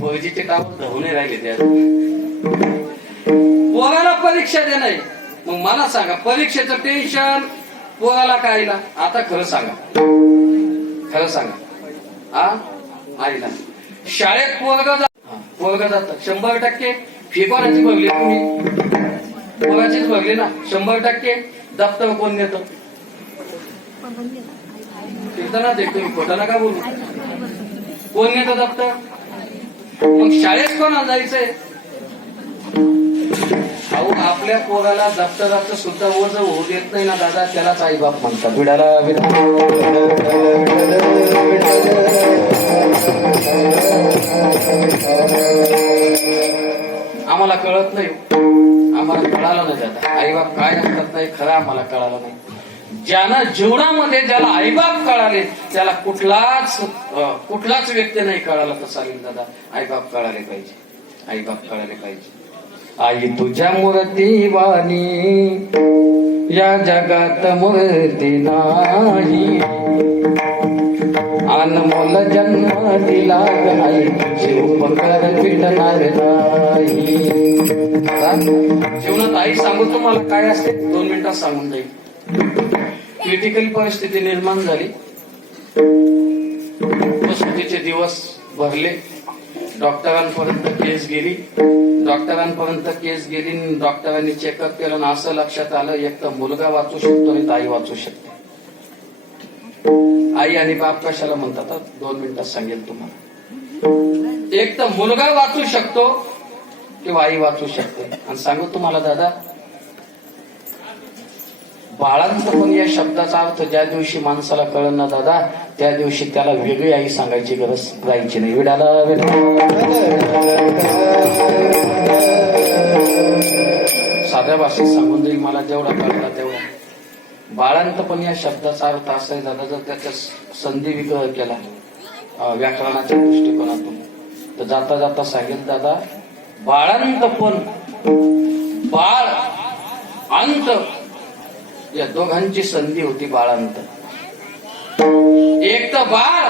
पोरजीचे काम धावून राहिले त्या. पोराला परीक्षा देणं आहे मग मला सांगा, परीक्षेचं टेन्शन पोराला काय आईला? आता खरं सांगा, खरं सांगा, हा आईला. शाळेत पोरग जात 100% फी कोणाची भरली? तुम्ही पोराचीच भरली ना 100%. दप्तर कोण देतं? ना ते तुम्ही खोटं नका बोलू. कोण नेतं दप्तर? मग शाळेत कोणाला जायचंय? अहो आपल्या पोराला दप्तराचं सुद्धा ओझ होऊ देत नाही ना दादा, त्यालाच आई बाप म्हणतात. विडाला आम्हाला कळत नाही, आम्हाला कळालं नाही दादा. आई बाप काय असतात नाही खरं आम्हाला कळालं नाही. ज्यानं जीवनामध्ये ज्याला आईबाप कळाले त्याला कुठलाच व्यक्ती नाही कळाला तर चालेल दादा. आईबाप कळाले पाहिजे, आईबाप कळाले पाहिजे. आई तुझ्या मूर्ती वाणी या जगात मूर्ती नाही, अनमोल जन्म दिला आई तुझे उपकार फिटणार नाही. जीवनात आई सांगू तुम्हाला काय असते 2 मिनिटात सांगून जाईल. क्रिटिकल परिस्थिती निर्माण झाली, प्रसूतीचे दिवस भरले, डॉक्टरांपर्यंत केस गेली, डॉक्टरांनी चेकअप केलं आणि असं लक्षात आलं एक तर मुलगा वाचू शकतो आणि आई वाचू शकते. आई आणि बाप कशाला म्हणतात 2 मिनिटात सांगेल तुम्हाला. एक तर मुलगा वाचू शकतो किंवा आई वाचू शकते. आणि सांगू तुम्हाला दादा, बाळांतपण या शब्दाचा अर्थ ज्या दिवशी माणसाला कळलं ना दादा, त्या दिवशी त्याला वेगळी आई सांगायची गरज राहायची नाही. विडाला साध्या भाषेत सांगून जाईल मला जेवढा कळला तेवढा. बाळांतपण या शब्दाचा अर्थ असा आहे दादा, जर त्याच्या संधी विग्रह केला व्याकरणाच्या दृष्टिकोनातून तर जाता जाता सांगेल दादा, बाळांतपण, बाळ, अंत या दोघांची संधी होती बाळांत. एक तर बाळ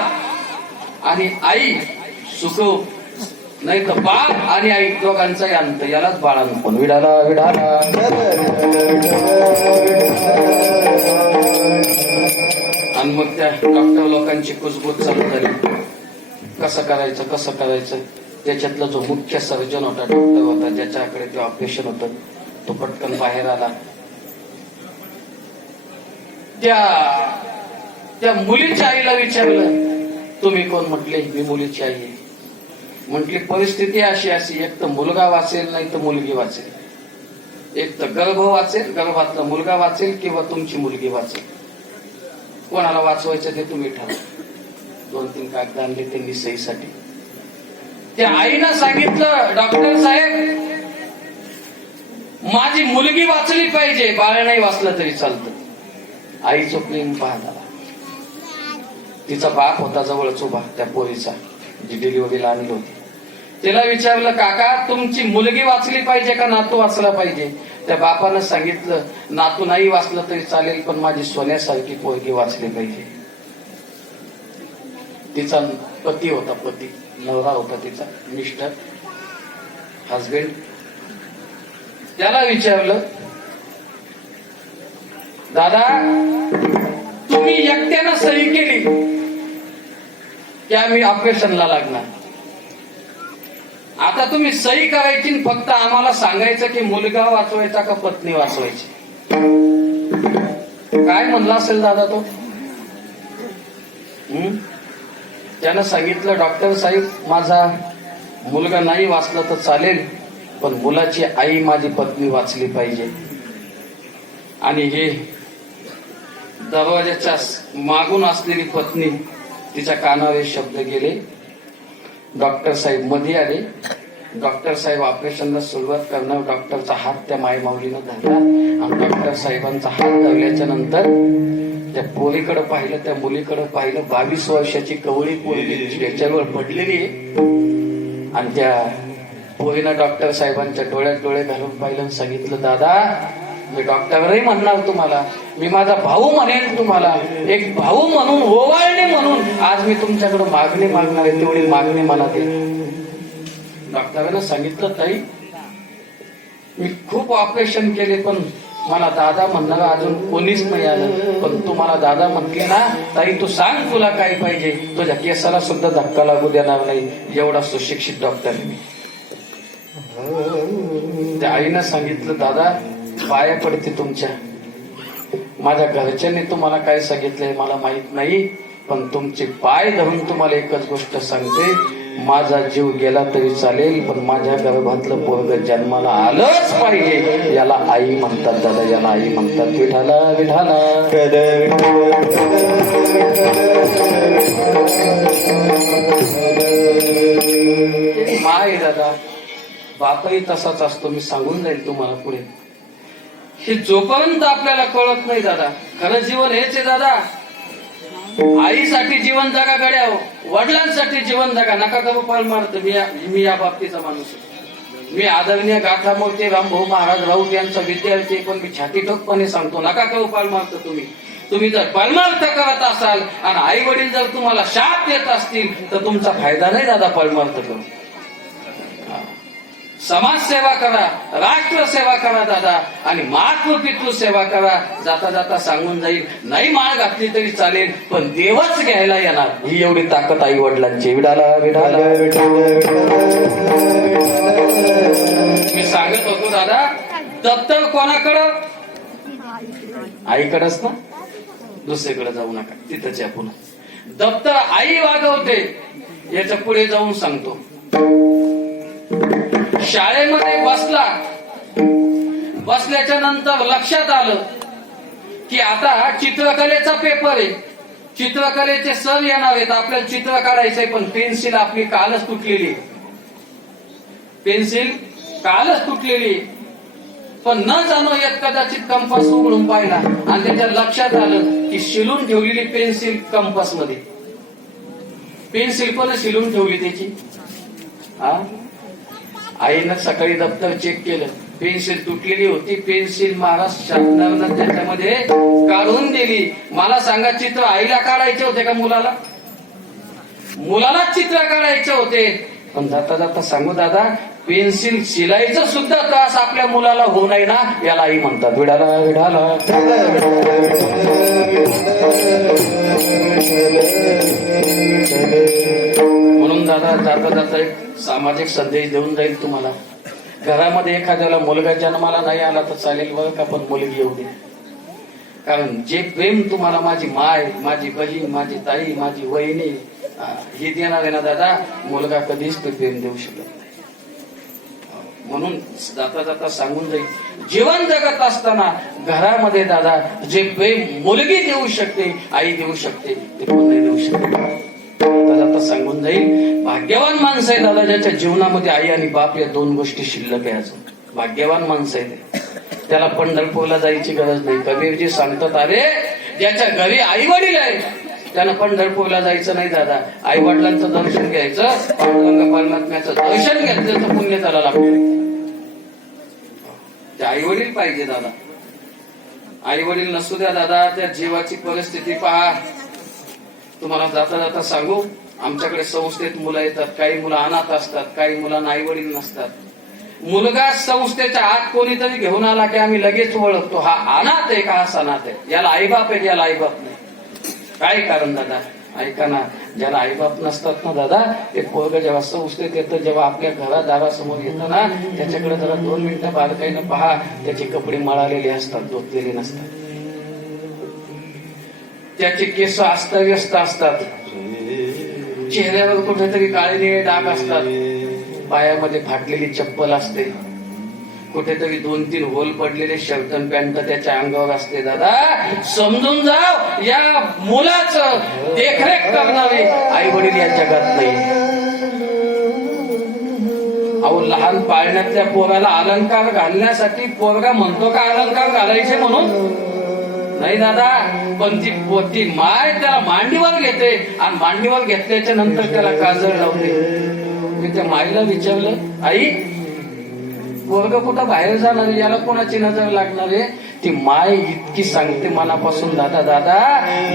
आणि आई सुखव, नाही तर बाळ आणि आई दोघांचाही अंत, यालाच बाळांतपण. विडाला विडाला आणि मग त्या डॉक्टर लोकांची कुजबूज चालू झाली. कसं करायचं. त्याच्यातला जो मुख्य सर्जन होता, डॉक्टर होता, ज्याच्याकडे ते ऑपरेशन होतं, तो पटकन बाहेर आला. त्या मुलीच्या आईला विचारलं, तुम्ही कोण? म्हटले मी मुलीची आई आहे. म्हटली परिस्थिती अशी एक तर मुलगा वाचेल नाही तर मुलगी वाचेल, एक तर गर्भ वाचेल, गर्भातला मुलगा वाचेल किंवा तुमची मुलगी वाचेल. कोणाला वाचवायचं ते तुम्ही ठरवा. 2-3 कागद आणले त्यांनी सहीसाठी. त्या आईनं सांगितलं, डॉक्टर साहेब माझी मुलगी वाचली पाहिजे, बाळ नाही वाचलं तरी चालतं. आईचं प्रेम पाहता. तिचा बाप होता जवळच उभा, त्या पोरीचा जी डिलिव्हरीला आणली होती. तिला विचारलं, काका तुमची मुलगी वाचली पाहिजे का नातू वाचला पाहिजे? त्या बापानं सांगितलं, नातू नाही वाचलं तरी चालेल पण माझी सोन्यासारखी पोरगी वाचली पाहिजे. तिचा पती होता, नवरा होता तिचा, मिस्टर, हजबंड. त्याला विचारलं, दादा तुम्ही एकट्यानं सही केली की आम्ही ऑपरेशनला लागणार. आता तुम्ही सही करायची, फक्त आम्हाला सांगायचं की मुलगा वाचवायचा का पत्नी वाचवायची. काय म्हणला असेल दादा तो? त्यानं सांगितलं, डॉक्टर साहेब माझा मुलगा नाही वाचला तर चालेल पण मुलाची आई माझी पत्नी वाचली पाहिजे. आणि हे दरवाजाच्या मागून असलेली पत्नी, तिच्या कानावर शब्द गेले. डॉक्टर साहेब मध्ये आले. डॉक्टर साहेब ऑपरेशनला सुरुवात करणार. डॉक्टरचा हात त्या मायमाऊलीनं धरला आणि डॉक्टर साहेबांचा हात धरल्याच्या नंतर त्या पोरीकडे पाहिलं, त्या मुलीकडे पाहिलं. 22 वर्षाची कवळी पोरगी त्याच्यावर पडलेली आहे. आणि त्या पोरीनं डॉक्टर साहेबांच्या डोळ्यात डोळे घालून पाहिलं आणि सांगितलं, दादा मी डॉक्टरही म्हणणार तुम्हाला, मी माझा भाऊ म्हणेन तुम्हाला, एक भाऊ म्हणून, ओवाळणे म्हणून आज मी तुमच्याकडे मागणी मागणार आहे, तेवढी मागणी मला दे. डॉक्टरांना सांगितलं, ताई मी खूप ऑपरेशन केले पण मला दादा म्हणणार अजून कोणीच नाही आलं, पण तू मला दादा म्हटली ना ताई, तू सांग तुला काय पाहिजे, तुझ्या केसाला सुद्धा धक्का लागू देणार नाही, एवढा सुशिक्षित डॉक्टर आहे मी. त्या आईनं सांगितलं, दादा पाया पडते तुमच्या, माझ्या घरच्यांनी तुम्हाला काय सांगितलंय मला माहित नाही, पण तुमचे पाय धरून तुम्हाला एकच गोष्ट सांगते, माझा जीव गेला तरी चालेल, पण माझ्या गर्भातलं पोरग जन्माला आलंच पाहिजे. याला आई म्हणतात दादा, याला आई म्हणतात. विठाला विठाला माय दादा, बापही तसाच असतो. मी सांगून जाईल तुम्हाला पुढे. हे जोपर्यंत आपल्याला कळत नाही दादा, खरं जीवन हेच आहे दादा. आईसाठी जीवन जगा गड्या, वडिलांसाठी जीवन जगा, नका करू पाल मारत. मी या बाबतीचा माणूस आहे. मी आदरणीय गाथा मोठे रामभाऊ महाराज राऊत यांचा विद्यार्थी, पण मी छाती ठोकपणे सांगतो, नका करू पाल मारत. तुम्ही जर पालमार्थ करत असाल आणि आई वडील जर तुम्हाला शाप देत असतील तर तुमचा फायदा नाही दादा पालमार्थ करून. समाजसेवा करा, राष्ट्रसेवा करा दादा, आणि मातृपितृ सेवा करा. जाता जाता सांगून जाईल, नाही माळ घातली तरी चालेल, पण देवच घ्यायला येणार, ही एवढी ताकद आई वडिलांची. विडाला विडाला मी सांगत होतो दादा, दप्तर कोणाकडं? आईकडंच ना, दुसरीकडे जाऊ नका, तिथंच आपण. दप्तर आई वागवते, याच्या पुढे जाऊन सांगतो. शाळेमध्ये बसल्याच्या नंतर लक्षात आलं की आता चित्रकलेचा पेपर आहे, चित्रकलेचे सर येणार आहेत, आपल्याला चित्र काढायचंय, पण पेन्सिल आपली कालच तुटलेली, पेन्सिल कालच तुटलेली. पण न जाणो येत कदाचित कंपास उघडून पाहिला आणि त्याच्या लक्षात आलं की शिलून ठेवलेली पेन्सिल कंपास मध्ये, पेन्सिल पण शिलून ठेवली त्याची. आईनं सकाळी दप्तर चेक केलं, पेन्सिल तुटलेली होती, पेन्सिल महाराष्ट्र शासनानं त्याच्यामध्ये काढून दिली. मला सांगा, चित्र आईला काढायचे होते का मुलाला? मुलाला चित्र काढायचे होते. पण जाता जाता सांगू दादा, पेन्सिल शिलाईचं सुद्धा त्रास आपल्या मुलाला होऊ नये ना, याला आई म्हणतात. विडाला विडाला म्हणून दादा, जाता जाता एक सामाजिक संदेश देऊन जाईल तुम्हाला. घरामध्ये एखाद्याला मुलगा जन्माला नाही आला तर चालेल बरं का, पण मुलगी येऊ दे. कारण जे प्रेम तुम्हाला माझी माय, माझी बहीण, माझी ताई, माझी वहिनी हे देणार आहे ना दादा, मुलगा कधीच ते प्रेम देऊ शकत नाही. म्हणून जाता जाता सांगून जाईल, जीवन जगत असताना घरामध्ये दादा जे प्रेम मुलगी देऊ शकते, आई देऊ शकते, ते कोण नाही देऊ शकते. जाता सांगून जाईल, भाग्यवान माणसं आहे दादा ज्याच्या जीवनामध्ये आई आणि बाप या दोन गोष्टी शिल्लक आहे. अजून भाग्यवान माणसं आहे, त्याला पंढरपूरला जायची गरज नाही. कबीरजी सांगतात, अरे ज्याच्या घरी आई वडील आहे त्यानं पंढरपूरला जायचं नाही दादा, आई वडिलांचं दर्शन घ्यायचं, पांडुरंग परमात्म्याचं दर्शन घेतलं तर पुण्य त्याला लागतं. ते आई वडील पाहिजे दादा. आई वडील नसू द्या दादा, त्या जीवाची परिस्थिती पहा. तुम्हाला जाता जाता सांगू, आमच्याकडे संस्थेत मुलं येतात, काही मुलं अनाथ असतात, काही मुलांना आई वडील नसतात. मुलगा संस्थेच्या आत कोणीतरी घेऊन आला की आम्ही लगेच ओळखतो, हा अनाथ आहे का हा सनाथ आहे, याला आईबाप आहे, याला आईबाप नाही. काय कारण दादा? ऐका ना, ज्याला आईबाप नसतात ना दादा, ते पोरग जेव्हा संस्थेत येतं, जेव्हा आपल्या घरादारासमोर येतं ना, त्याच्याकडे जरा 2 मिनिटं बारकाईनं पहा, त्याचे कपडे मळालेले असतात, धुतलेले नसतात, त्याचे केस अस्ताव्यस्त असतात, चेहऱ्यावर कुठेतरी काळे निळे डाग असतात, पायामध्ये फाटलेली चप्पल असते, कुठेतरी 2-3 होल पडलेले शर्ट आणि पॅन्ट त्याच्या अंगावर असते. दादा समजून जाव, या मुलाचं देखरेख करणारे आई वडील या जगात नाही. अहो, लहान पाळण्यातल्या पोराला अलंकार घालण्यासाठी पोरगा म्हणतो का अलंकार घालायचे म्हणून? नाही दादा, पण ती माय त्याला मांडीवर घेते आणि मांडीवर घेतल्याच्या नंतर त्याला काजळ लावते. मी त्या माईला विचारलं, आई पोरग कुठं बाहेर जाणार, याला कोणाची नजर लागणार आहे? ती माय इतकी सांगते मनापासून, दादा दादा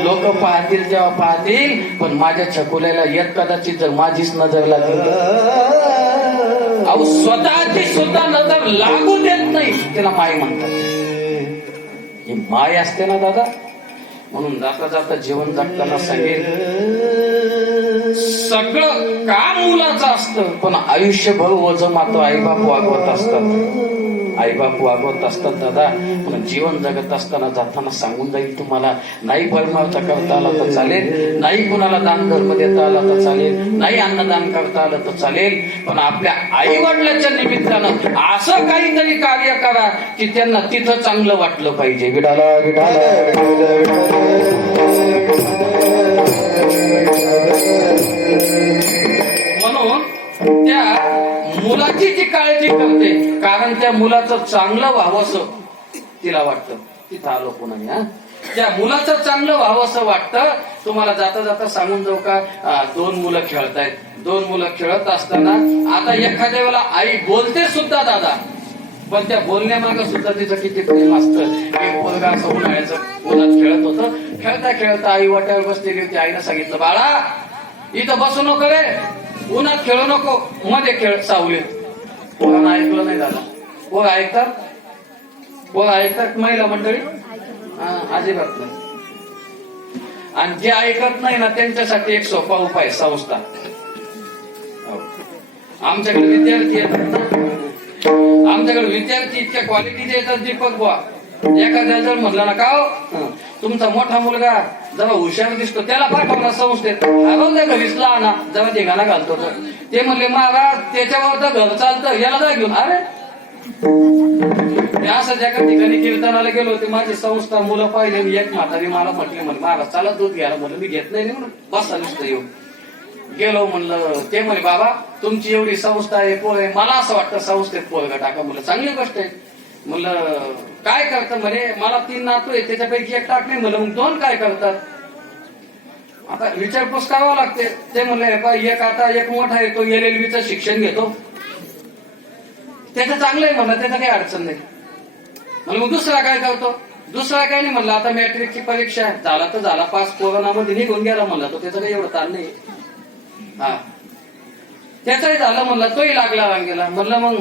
लोक पाहतील जेव्हा पाहतील, पण माझ्या छकुल्याला येत कदाचित जर माझीच नजर लागली, अहो स्वतःची सुद्धा नजर लागू देत नाही, त्याला माय म्हणतात. ही माय असते ना दादा. म्हणून जाता जाता जीवन जगताना सांगेल, सगळं काम मुलाचं असतं, पण आयुष्यभर ओझं मात्र आईबाप वागवत असतात. आईबाप वागवत असतात दादा. म्हणून जीवन जगत असताना जाताना सांगून जाईल तुम्हाला, नाही परमार्थ करता आला तर चालेल, नाही कुणाला दान धर्म देता आला तर चालेल, नाही अन्नदान करता आलं तर चालेल, पण आपल्या आई वडिलांच्या निमित्तानं असं काहीतरी कार्य करा की त्यांना तिथं चांगलं वाटलं पाहिजे. विठाला विठाला म्हणून त्या मुलाची ती काळजी करते, कारण त्या मुलाचं चांगलं व्हावंसं तिला वाटतं. तिथं आलो पुन्हा. हा, त्या मुलाचं चांगलं व्हावंसं वाटतं. तुम्हाला जाता जाता सांगून जाऊ का, 2 मुलं खेळतायत. 2 मुलं खेळत असताना आता एखाद्या वेळेला आई बोलते सुद्धा दादा, पण त्या बोलण्यामागे सुद्धा तिचं किती प्रेम असतं. एक मुलगा असं उन्हाळ्याचं उन्हात खेळत होतं. खेळता खेळता आई वाट्यावर बसलेली होती. आईनं सांगितलं, बाळा इथं बसू नको रे, उन्हात खेळू नको, मध्ये खेळ सावलीत. पोरानं ऐकलं नाही दादा. पोरं ऐकतात, पोरं ऐकतात महिला मंडळी? अजिबात नाही. आणि जे ऐकत नाही ना त्यांच्यासाठी एक सोपा उपाय, संस्था. आमच्याकडे विद्यार्थी येतात ना, आमच्याकडे विद्यार्थी इतक्या क्वालिटीचे येतात दीपक बुवा. एखाद्या जर म्हटलं ना का हो तुमचा मोठा मुलगा जेव्हा हुशार दिसतो त्याला पाठवला संस्थेत, त्या घरीच लहाना जेव्हा धिंगाणा घालतो तर ते म्हणले महाराज त्याच्यावर तर घर चालतं, याला जा घेऊन. अरे मी असं ज्या ठिकाणी कीर्तनाला गेलो होते, माझी संस्था मुलं पाहिले. एक म्हातारी मला म्हटली, म्हणे महाराज चला दूध घ्यायला. म्हणलं मी घेत नाही म्हणून बसा नुसतं येऊन. गेलो म्हणलं, ते म्हणे बाबा तुमची एवढी संस्था आहे, पोर आहे, मला असं वाटतं संस्थेत पोरगा टाका. म्हणलं चांगली गोष्ट आहे. म्हणलं काय करतं? म्हणे मला 3 नातू आहे, त्याच्यापैकी एक टाक नाही. म्हणलं मग 2 काय करतात? आता विचारपूस करावं लागते. ते म्हणले एक आता एक मोठा आहे, तो LLB शिक्षण घेतो, त्याचं चांगलं आहे. म्हणलं त्याचं काही अडचण नाही. म्हणलं मग दुसरा काय करतो? दुसरा काय नाही. म्हणलं आता मॅट्रिकची परीक्षा झाला तर झाला पास, कोरोनामध्ये निघून गेला. म्हणलं तो त्याचं काही एवढं ताण नाही. हा त्याचंही झालं. म्हणलं तोही लागला रांगेला. म्हणलं मग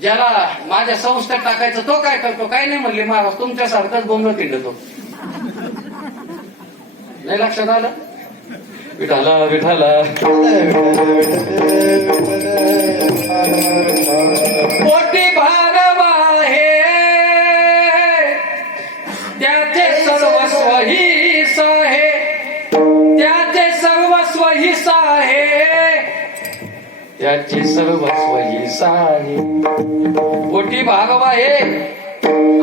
ज्याला माझ्या संस्थेत टाकायचं तो काय करतो? काही नाही. म्हणले महाराज तुमच्यासारखाच बोंबलं तिंडतो. नाही लक्षात आलं? विठाला विठाला पोटी भागवा हे त्याचे सर्वस्व हिस आहे, त्याचे सर्वस्व हिस आहे, त्याचे सर्वस्व हिस आहे. पोटी भागवा हे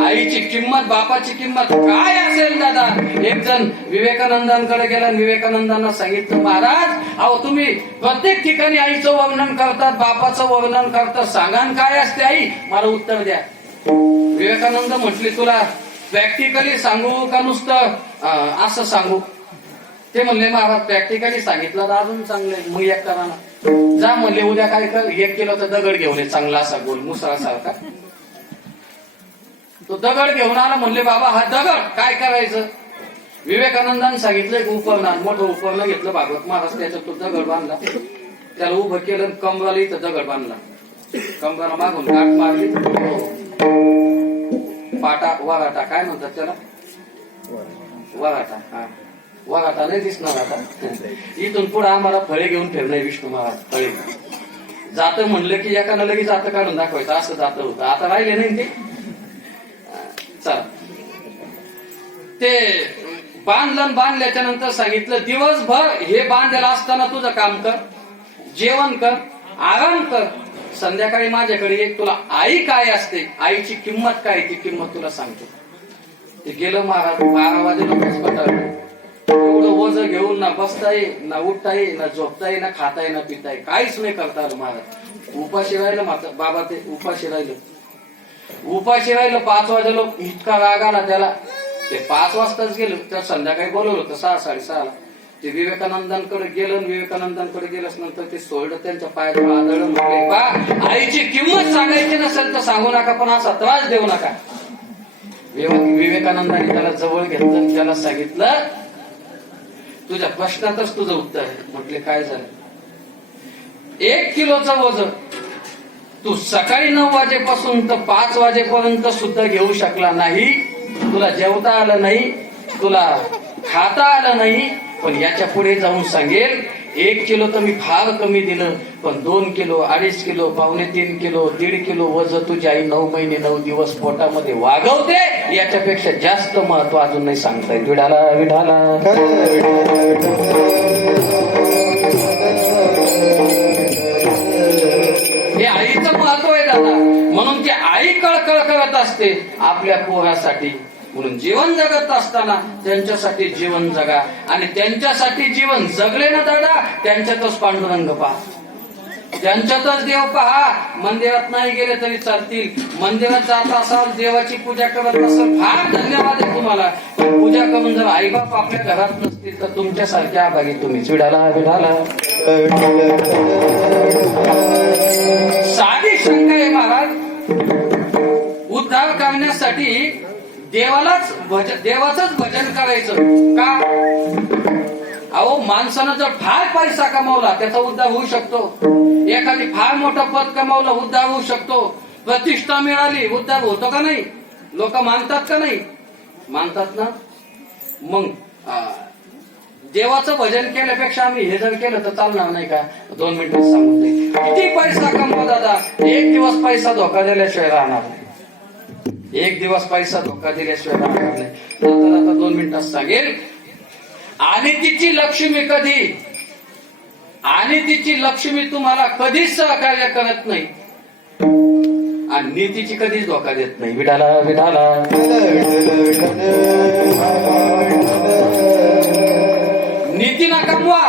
आईची किंमत, बापाची किंमत काय असेल दादा. एक जण विवेकानंदांकडे गेला. विवेकानंदांना सांगितलं, महाराज अहो तुम्ही प्रत्येक ठिकाणी आईचं वर्णन करतात, बापाचं वर्णन करतात, सांगा काय असते आई, मला उत्तर द्या. विवेकानंद म्हटले तुला प्रॅक्टिकली सांगू का नुसतं असं सांगू? ते म्हणले महाराज प्रॅक्टिकली सांगितलं तर अजून चांगलंय. मग एक करा ना. जा म्हणले उद्या काय कर, 1 किलोचा दगड घेऊन ये, चांगला असा गोल मुसळासारखा. तो दगड घेऊन आला. म्हणले बाबा हा दगड काय करायचं? विवेकानंदांनी सांगितलं उपरणार, मोठं उपरणं घेतलं भागवत महाराज, त्याच्यात तो दगड बांधला, त्याला उभं केलं, कमराला इथं दगड बांधला, कमराला मागून गाठ मारली, पाटा वराटा काय म्हणतात त्याला, वराटा. हा वराटा नाही दिसणार आता. इथून पुढे आम्हाला फळे घेऊन फिरणे विष्णू महाराज. फळे जातं म्हणलं की एकानं लगेच जातं काढून दाखवायचं, असं जातं होतं. आता राहिले नाही ते. चला ते बांधल्याच्या नंतर सांगितलं दिवसभर हे बांधलेलं असताना तुझं काम कर, जेवण कर, आराम कर, संध्याकाळी माझ्याकडे एक, तुला आई काय असते, आईची किंमत काय, ती किंमत तुला सांगतो. ते गेलं महाराज. 12 वाजेला एवढं ओझं घेऊन ना बसता ये, ना उठता ये, ना झोपता ये, ना खाता ये, ना पिता ये, काहीच नाही करता आलं महाराज. उपाशी राहिलं मात्र बाबा, ते उपाशी राहिलं. 5 वाजेला इतका राग आला त्याला. ते 5 वाजताच गेलो, त्या संध्याकाळी बोलवलं होतं 6-6:30ला. ते विवेकानंदांकडे गेलं. विवेकानंदांकडे गेल्यास नंतर ते सोडलं, त्यांच्या पायात आदळलं. म्हटले बा आईची किंमत सांगायची नसेल तर सांगू नका, पण असा त्रास देऊ नका. विवेकानंदांनी त्याला जवळ घेतलं, त्याला सांगितलं तुझ्या प्रश्नातच तुझं उत्तर आहे. म्हटले काय झालं? 1 किलोचं वजन तू सकाळी 9 वाजेपासून तर 5 वाजेपर्यंत सुद्धा घेऊ शकला नाही, तुला जेवता आलं नाही, तुला खाता आलं नाही, पण याच्या पुढे जाऊन सांगेल 1 किलो तर मी फार कमी दिलं, पण 2 किलो 2.5 किलो 2.5 किलो 1.5 किलो वजन तुझी आई 9 महिने 9 दिवस पोटामध्ये वागवते, याच्यापेक्षा जास्त महत्व अजून नाही सांगता येत. विढाला विढाला हे आईचं महत्व आहे दादा. म्हणून ती आई कळकळ करत असते आपल्या पोरासाठी. म्हणून जीवन जगत असताना त्यांच्यासाठी जीवन जगा, आणि त्यांच्यासाठी जीवन जगले ना दादा, त्यांच्यातच पांडुरंग पहा, त्यांच्यातच देव पहा. मंदिरात नाही गेले तरी चालतील, मंदिरात जात असाल, देवाची पूजा करत असाल, फार धन्यवाद आहे तुम्हाला. पण पूजा करून जर आईबाप आपल्या घरात नसतील तर तुमच्यासारख्या आभागी तुम्ही. विढाला विढाला साधी शंका आहे महाराज. उद्धार करण्यासाठी देवाचंच भजन करायचं का? अहो, माणसानं जर फार पैसा कमावला त्याचा उद्धार होऊ शकतो, एखादी फार मोठं पद कमावलं उद्धार होऊ शकतो, प्रतिष्ठा मिळाली उद्धार होतो का नाही? लोक मानतात का नाही? मानतात ना. मग देवाचं भजन केल्यापेक्षा आम्ही हे जर केलं तर चालणार नाही का? 2 मिनिटात सांगून जाईल. किती पैसा कमवा दादा, 1 दिवस पैसा धोका दिल्याशिवाय राहणार नाही. 1 दिवस पैसा धोका दिल्याशिवाय राहणार नाही. आता 2 मिनिटात सांगेल. आणि तिची लक्ष्मी कधी, आणि तिची लक्ष्मी तुम्हाला कधीच सहकार्य करत नाही, आणि नीतीची कधीच धोका देत नाही. विढाला विढाला नीतीनं कमवा,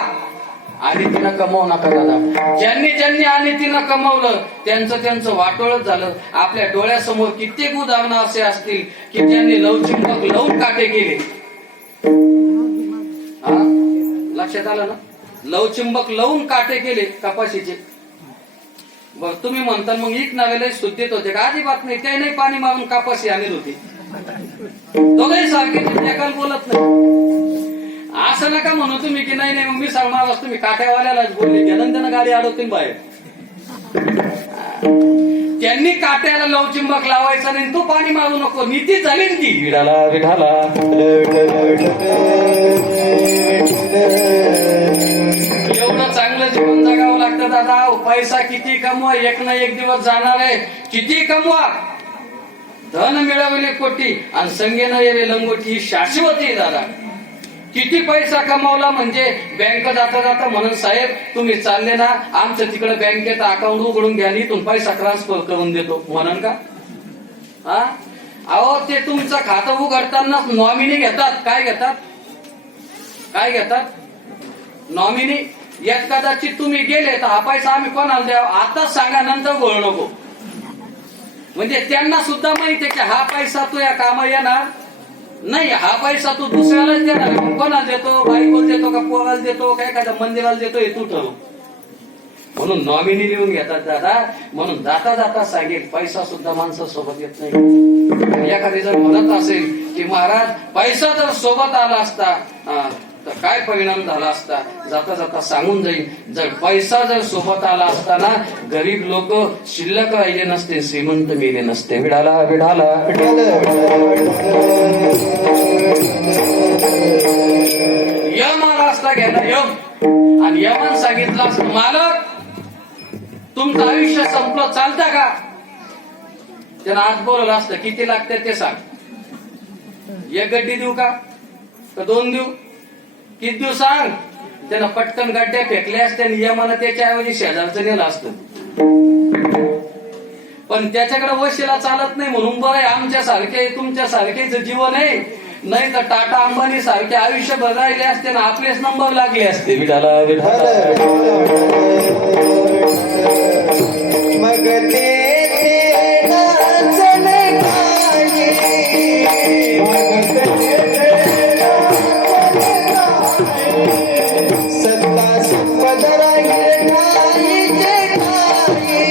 आणि तिनं कमवू नका दादा. ज्यांनी आणि तिनं कमवलं त्यांचं वाटोळच झालं. आपल्या डोळ्यासमोर कित्येक उदाहरणं असे असतील की ज्यांनी लवचिंबक लावून काटे गेले. लक्षात आलं ना? लवचिंबक लावून काटे केले कपाशीचे. बर, तुम्ही म्हणता मग एक नावेला शुद्धीत होते का? अजिबात नाही. ते नाही पाणी मारून कापाशी आणत होती. दोघंही सारखे एकाला बोलत नाही. असं नका म्हणू तुम्ही की नाही मग मी सांगणार तुम्ही काट्यावाल्यालाच बोलले, त्यानं गाडी अडवतील बाहेर. त्यांनी काट्याला लवचिंबक लावायचं नाही, तू पाणी मारू नको. नीती झाली ना ती. विढाला विढाला एवढं चांगलं जीवन जगावं लागतं दादा. पैसा किती कमवा, एक ना एक दिवस जाणार आहे. किती कमवा, धन मिळवले कोटी आणि संगे न येवे लंगोटी, ही शाश्वती आहे दादा. किती पैसा कमावला म्हणजे बँक जाता जाता म्हणून साहेब तुम्ही चालले ना, आमचं तिकडे बँकेत अकाउंट उघडून घ्या, इथून पैसा ट्रान्सफर करून देतो म्हणून का? अहो, ते तुमचं खातं उघडताना नॉमिनी घेतात. काय घेतात? काय घेतात? नॉमिनी. यात कदाचित तुम्ही गेले तर हा पैसा आम्ही कोणाला द्यावा आताच सांगा, नंतर बोलू नको. म्हणजे त्यांना सुद्धा माहिती आहे की हा पैसा तू या कामा येणार नाही, हा पैसा तू दुसऱ्यालाच देणार. कोणाला देतो? बायकोला देतो का पोराला देतो का एखाद्या मंदिराला देतो हे तू ठरव. म्हणून नॉमिनी लिहून घेतात दादा. म्हणून जाता जाता सांगेल पैसा सुद्धा माणसासोबत येत नाही. एखादी जर म्हणत असेल की महाराज पैसा जर सोबत आला असता तर काय परिणाम झाला असता, जाता जाता सांगून जाईल. जर पैसा जर सोबत आला असता ना, गरीब लोक शिल्लक राहिले नसते, श्रीमंत मेले नसते. विढाला विढाला यम आला असता घ्यायला यम, आणि यमान सांगितलं असतं मालक तुमचं आयुष्य संपलं चालतं का? त्यानं आज बोललं असतं किती लागते ते सांग. 1 गड्डी देऊ का 2 देऊ, किती देऊ सांग. त्यानं पटकन गड्ड्या फेकल्या असत्या, नियमानं त्याच्याऐवजी शेजारचं नेलं असतं. पण त्याच्याकडे वशिला चालत नाही म्हणून बरं आहे आमच्या सारखे तुमच्या सारखेच जीवन आहे. नाही तर टाटा अंबानी सारखे आयुष्यभर राहिले असते ना, आपलेच नंबर लागले असते. विढाला विढाला मग ते नाचन गाणे, सत्ता संपद राहील नाही जे काही,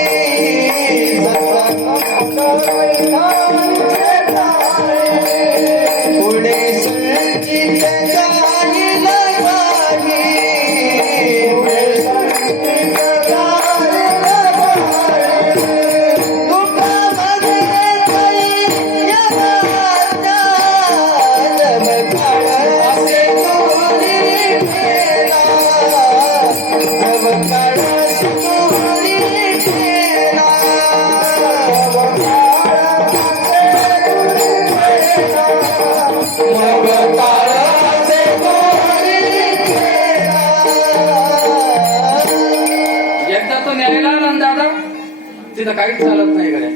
पुढे संचित जाईल काही, पुढे संचित जाईल काही. तिथं काहीच चालत नाही गड्या.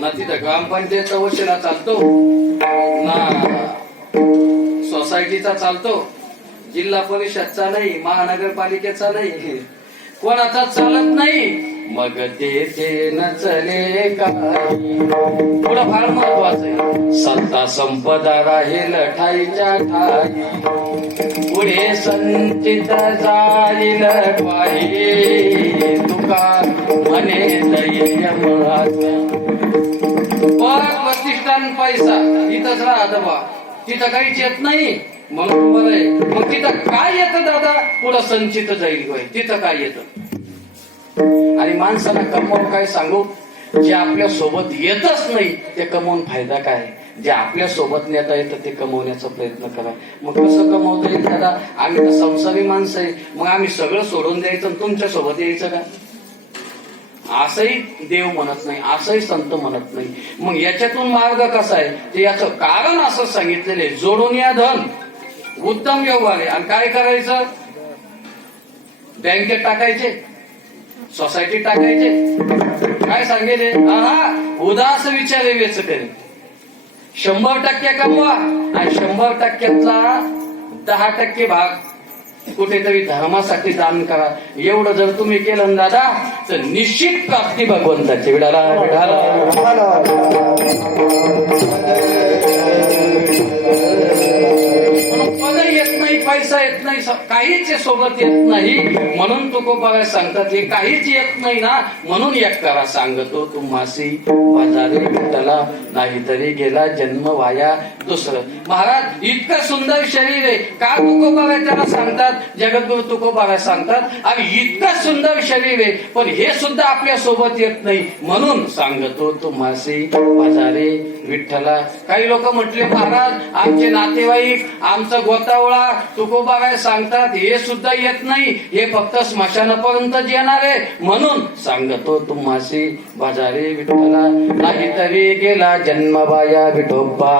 ना तिथं ग्रामपंचायतचा वशिला चालतो, ना सोसायटीचा चालतो, जिल्हा परिषदचा नाही, महानगरपालिकेचा नाही, कोणाचा चालत नाही. मग ते नचले काही. पुढं फार महत्वाचं आहे, सत्ता संपदा राहील ठाईच्या ठाई, पुढे संचित जाईल ठाई, तुका म्हणे प्रतिष्ठान पैसा तिथंच राहत बा, तिथं काहीच येत नाही. म्हणून बरंय, मग तिथं काय येतं दादा? पुढं संचित जाईल होय, तिथं काय येतं? आणि माणसाला कमवून काय सांगू, जे आपल्या सोबत येतच नाही ते कमवून फायदा काय? जे आपल्या सोबत नेता येतं ते कमवण्याचा प्रयत्न करा. मग कसं कमवता येईल दादा? आम्ही तर संसारी माणसं आहे, मग आम्ही सगळं सोडून द्यायचं आणि तुमच्या सोबत यायचं का? असंही देव म्हणत नाही, असंही संत म्हणत नाही. मग याच्यातून मार्ग कसा आहे ते याचं कारण असं सांगितलेलं आहे, जोडून या धन उत्तम व्यवहार आहे. आणि काय करायचं? बँकेत टाकायचे, सोसायटीत टाकायचे. काय सांगेले? हा उदास विचारे वेच करे. 100% कमवा आणि 100%तला 10% भाग कुठेतरी धर्मासाठी दान करा. एवढं जर तुम्ही केलं ना दादा तर निश्चित प्राप्ती भगवंताची. विडाला पद येत नाही, पैसा येत नाही, काहीच सोबत येत नाही. म्हणून तुकोबा सांगतात हे काहीच येत नाही ना, म्हणून एक करा सांगतो तुम्हासी, बाजारे विठ्ठला नाहीतरी गेला जन्म वाया. दुसरं महाराज इतकं सुंदर शरीर आहे का? तुकोबा त्याला सांगतात, जगद्गुरु तुकोबा सांगतात, आणि इतकं सुंदर शरीर आहे पण हे सुद्धा आपल्या सोबत येत नाही. म्हणून सांगतो तुम्हासी बाजारे विठ्ठला. काही लोक म्हटले महाराज आमचे नातेवाईक, आमचा गोतावळा तुकोबा सांगतात हे सुद्धा येत नाही, हे फक्त स्मशानापर्यंत येणार आहे. म्हणून सांगतो तुम्हासी बाजारे विठ्ठला नाहीतरी गेला जन्म वाया. विठोबा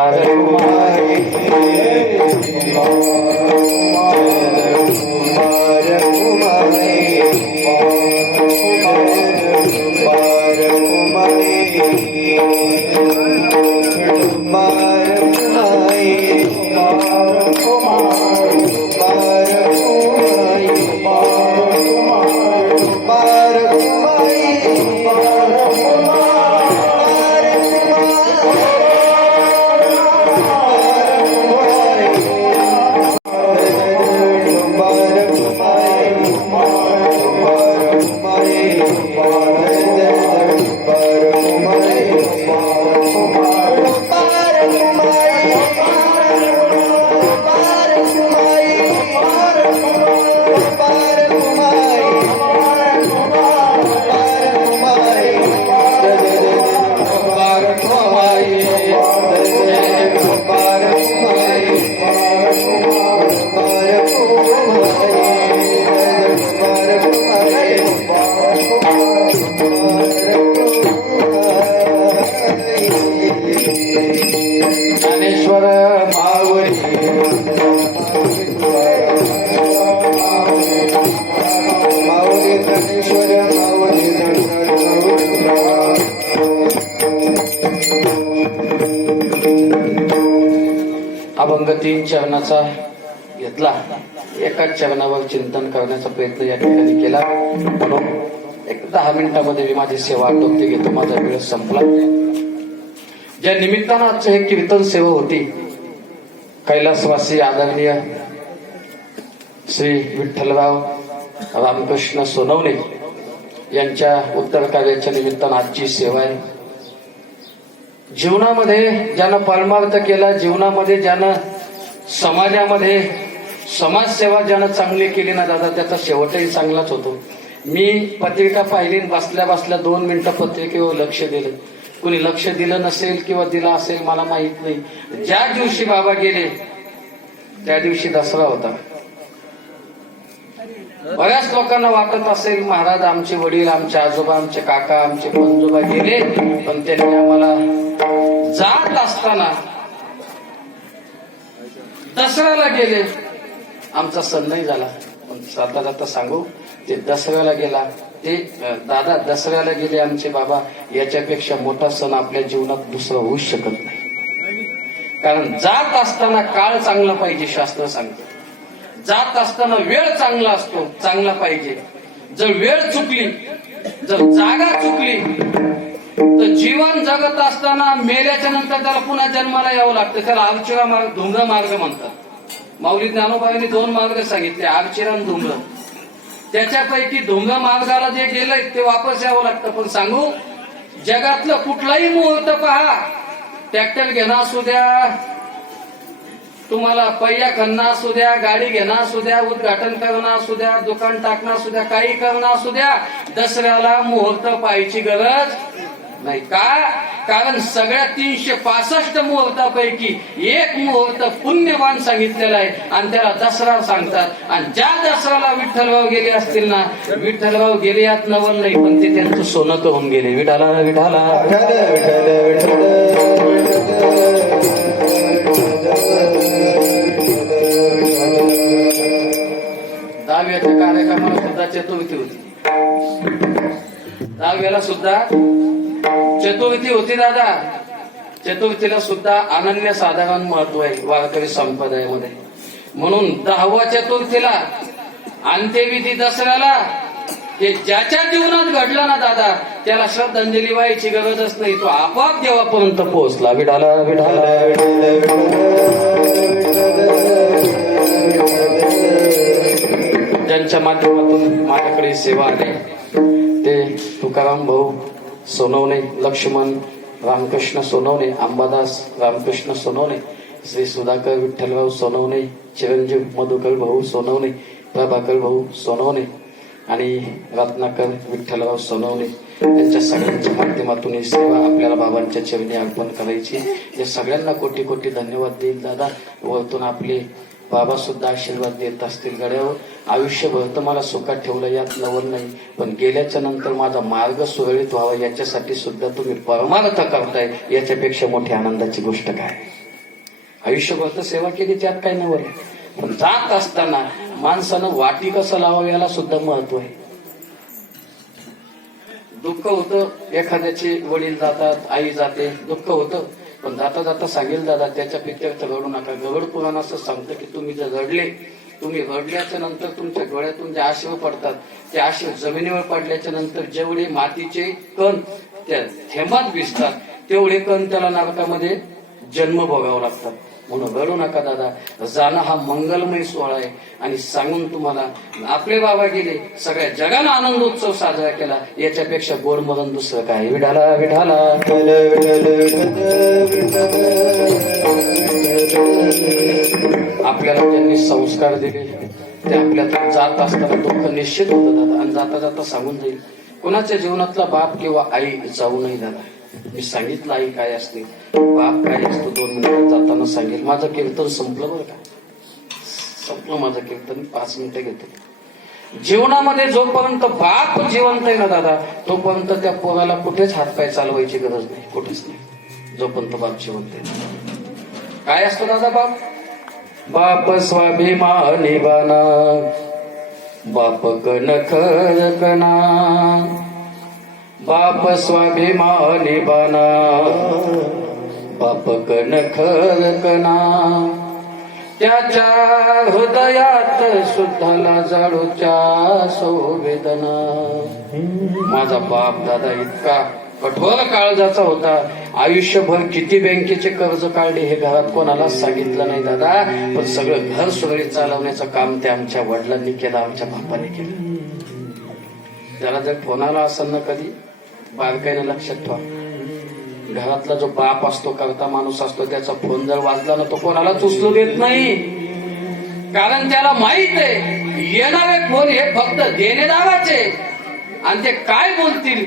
अभंग 3 चरणाचा घेतला. एकाच चरणावर चिंतन करण्याचा प्रयत्न या ठिकाणी केला. म्हणून एक 10 मिनिटांमध्ये मी माझी सेवा आटोपते घेतो. माझा वेळ संपला. ज्या निमित्तानं आजचं हे कीर्तन सेवा होती, कैलासवासी आदरणीय श्री विठ्ठलराव रामकृष्ण सोनवणे यांच्या उत्तर कार्याच्या निमित्तानं आजची सेवा आहे. जीवनामध्ये ज्यानं परमार्थ केला, जीवनामध्ये ज्यानं समाजामध्ये समाजसेवा ज्यानं चांगली केली ना दादा, त्याचा शेवटही चांगलाच होतो. मी पत्रिका पाहिली, बसल्या बसल्या 2 मिनिटं पत्रिकेवर लक्ष दिलं. कुणी लक्ष दिलं नसेल किंवा दिलं असेल मला माहित नाही. ज्या दिवशी बाबा गेले त्या दिवशी दसरा होता. बऱ्याच लोकांना वाटत असेल महाराज आमचे वडील, आमचे आजोबा, आमचे काका, आमचे पंजोबा गेले, पण त्यांनी आम्हाला जात असताना दसऱ्याला गेले, आमचा सण नाही झाला. पण जाता जाता सांगू, ते दसऱ्याला गेला, ते दादा दसऱ्याला गेले आमचे बाबा, याच्यापेक्षा मोठा सण आपल्या जीवनात दुसरा होऊच शकत नाही. कारण जात असताना काळ चांगला पाहिजे, शास्त्र सांगतं. जात असताना वेळ चांगला असतो, चांगला पाहिजे. जर वेळ चुकली, जर जागा चुकली, तर जीवन जगत असताना मेल्याच्या नंतर त्याला पुन्हा जन्माला यावं लागतं. त्याला आरचिरा मार्ग, धुम्र मार्ग म्हणतात. माऊली ज्ञानोबाईंनी 2 मार्ग सांगितले, आरचिरा आणि धुम्र. त्याच्यापैकी धुम्र मार्गाला जे गेलंय ते वापस यावं लागतं. पण सांगू, जगातलं कुठलाही मुहूर्त पहा, ट्रॅक्टर घेणं असू द्या, तुम्हाला पहिया करणं असू द्या, गाडी घेणं असू द्या, उद्घाटन करणं असू द्या, दुकान टाकणं असू द्या, काही करणं असू द्या, दसऱ्याला मुहूर्त पाहायची गरज नाही. का? कारण सगळ्या 365 मुहूर्तापैकी एक मुहूर्त पुण्यवान सांगितलेला आहे आणि त्याला दसरा सांगतात. आणि ज्या दसऱ्याला विठ्ठलराव गेले असतील ना, विठ्ठलराव गेले यात नवल नाही, पण ते त्यांचं सोनं करून गेले. विठाला विठाला दहाव्याच्या कार्यक्रमाला सुद्धा चतुर्थी होती. 10व्याला सुद्धा चतुर्थी होती दादा. चतुर्थीला सुद्धा अनन्य साधारण महत्व आहे वारकरी संप्रदायामध्ये. म्हणून 10व्या चतुर्थीला, अंत्यविधी दसऱ्याला, हे ज्याच्या जीवनात घडलं ना दादा, त्याला श्रद्धांजली व्हायची गरजच नाही. तो आपोआप देवापर्यंत पोहोचला. विठाला विठाला ज्यांच्या माध्यमातून माझ्याकडे सेवा आली ते तुकाराम भाऊ सोनवणे, लक्ष्मण रामकृष्ण सोनवणे, अंबादास रामकृष्ण सोनवणे, श्री सुधाकर विठ्ठलराव सोनवणे, चिरंजीव मधुकर भाऊ सोनवणे, प्रभाकर भाऊ सोनवणे आणि रत्नाकर विठ्ठलराव सोनवणे, त्यांच्या सगळ्यांच्या माध्यमातून ही सेवा आपल्याला बाबांच्या चरणी अर्पण करायची. या सगळ्यांना कोटी कोटी धन्यवाद देईल दादा. वरतून आपले बाबा सुद्धा आशीर्वाद देत असतील. गड्यावर आयुष्यभर तर मला सुखात ठेवलं यात नवल नाही, पण गेल्याच्या नंतर माझा मार्ग सुरळीत व्हावा याच्यासाठी सुद्धा तुम्ही परमार्थ करताय, याच्यापेक्षा मोठी आनंदाची गोष्ट काय? आयुष्यभर तर सेवा केली त्यात काय नवल, पण जात असताना माणसानं वाटी कसं लावावं याला सुद्धा महत्व आहे. दुःख होतं, एखाद्याचे वडील जातात, आई जाते, दुःख होतं, पण जाता जाता सांगेल दादा त्याच्या पित्यार्थ रडू नका. गरुड पुराण असं सांगतं की तुम्ही जर रडले, तुम्ही रडल्याच्या नंतर तुमच्या डोळ्यातून जे आश्रू पडतात, ते आश्रू जमिनीवर पडल्याच्या नंतर जेवढे मातीचे कण त्या थेंबात भिजतात, तेवढे कण त्याला नरकामध्ये जन्म भोगावा लागतात. म्हणून रडू नका दादा. जाणं हा मंगलमय सोहळा आहे. आणि सांगून तुम्हाला, आपले बाबा गेले, सगळ्या जगाला आनंदोत्सव साजरा केला, याच्यापेक्षा गोड मरण दुसरं काय? विठाला विठाला आपल्याला ज्यांनी संस्कार दिले ते आपल्यातून जात असताना दुःख निश्चित होतं दादा. आणि जाता जाता सांगून जाईल, कोणाच्या जीवनातला बाप किंवा आई जाऊ नये दादा. मी सांगितलं आई काय असते, बाप काय असतो, 2 मिनिटात जाताना सांगेल. माझं कीर्तन संपलं बरं का, संपलं माझं कीर्तन. 5 मिनिटं घेतो. जीवनामध्ये जोपर्यंत बाप जिवंत आहे ना दादा, तोपर्यंत त्या पोराला कुठेच हातपाय चालवायची गरज नाही, कुठेच नाही, जोपर्यंत बाप जिवंत आहे. काय असतो दादा बाप? बाप स्वाभिमानी बाना, बाप कणखर कणा, बाप स्वाभिमानी बाना, बाप कणखर कणा, त्याच्या हृदयात सुद्धाला जाळूच्या संवेदना. माझा बाप दादा इतका कठोर काळजाचा होता. आयुष्यभर किती बँकेचे कर्ज काढले हे घरात कोणालाच सांगितलं नाही दादा, पण सगळं घर सुरळीत चालवण्याचं काम ते आमच्या वडिलांनी केलं, आमच्या बापाने केलं. त्याला जर कोणाला असं ना कधी बारकाईनं लक्षात ठेवा, घरातला जो बाप असतो, करता माणूस असतो, त्याचा फोन जर वाजला ना, तो कोणालाच उचलू देत नाही. कारण त्याला माहित आहे येणारे फोन हे फक्त देणेदाराचे, आणि ते काय बोलतील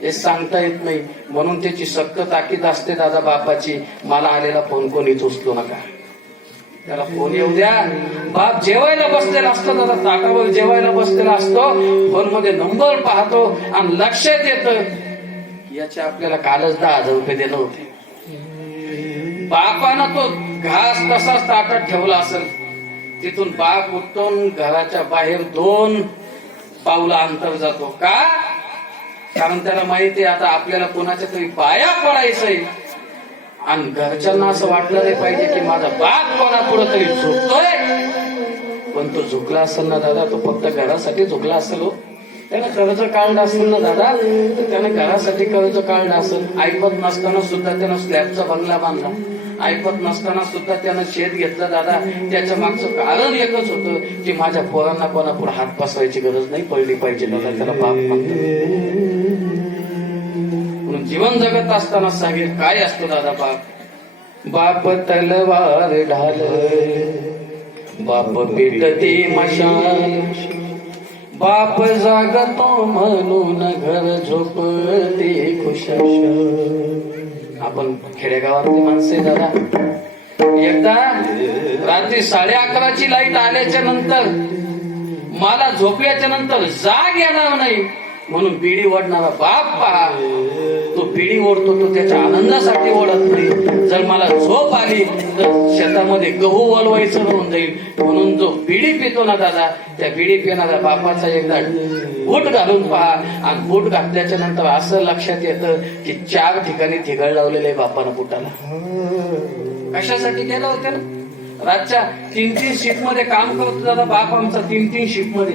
हे सांगता येत नाही. म्हणून त्याची सक्त ताकीद असते दादा बापाची, मला आलेला फोन कोणीच उचलू नका, त्याला फोन येऊ द्या. बाप जेवायला बसलेला असतो दादा, ताटावर जेवायला बसलेला असतो, फोन मध्ये नंबर पाहतो आणि लक्षात येतं याचे आपल्याला कालच 10,000 रुपये देणं होते. बापानं तो घास तसाच ताटात ठेवला असेल, तिथून बाप उठून घराच्या बाहेर 2 पावला अंतर जातो का? कारण त्याला माहिती आहे आता आपल्याला कोणाच्या तरी पाया पडायचंय आणि घरच्यांना असं वाटलं नाही पाहिजे की माझा बाप कोणापुढे तरी झुकतोय. पण तो झुकला असेल ना दादा, तो फक्त घरासाठी झुकला असेल हो. त्यानं कर्ज काढलं असेल ना दादा, तर त्यानं घरासाठी कर्ज काढलं असेल. ऐपत नसताना सुद्धा त्यानं स्लॅबचा बंगला बांधला, ऐपत नसताना सुद्धा त्यानं शेत घेतलं दादा. त्याच्या मागचं कारण एकच होतं की माझ्या पोरांना कोणापुढे हात पसरायची गरज नाही पडली पाहिजे दादा. त्याला बाप म्हणतात. म्हणून जीवन जगत असताना सांगेल काय असतो दादा बाप? बाप तलवार ढाल, बाप पेटते मशाल, बाप जागतो म्हणून घर झोपते खुशाल. आपण खेडेगावातली माणसे दादा, एकदा रात्री 11:30ची लाईट आल्याच्या नंतर मला झोपल्याच्या नंतर जाग येणार नाही म्हणून बिडी ओढणारा बाप पहा. तो बिडी ओढतो तो त्याच्या आनंदासाठी ओढत नाही. जर मला झोप आली तर शेतामध्ये गहू वलवायचं होऊन जाईल म्हणून जो बिडी पितो ना दादा, त्या बिडी पिणाऱ्या बापाचा एकदा बूट घालून पहा. आणि बूट घातल्याच्या नंतर असं लक्षात येतं की 4 ठिकाणी थिगळ लावलेले आहे बापानं बुटाला. कशासाठी केलं होतं ना? रातच्या 3-3 शिफ्ट मध्ये काम करतो दादा बाप आमचा. 3-3 शिफ्ट मध्ये,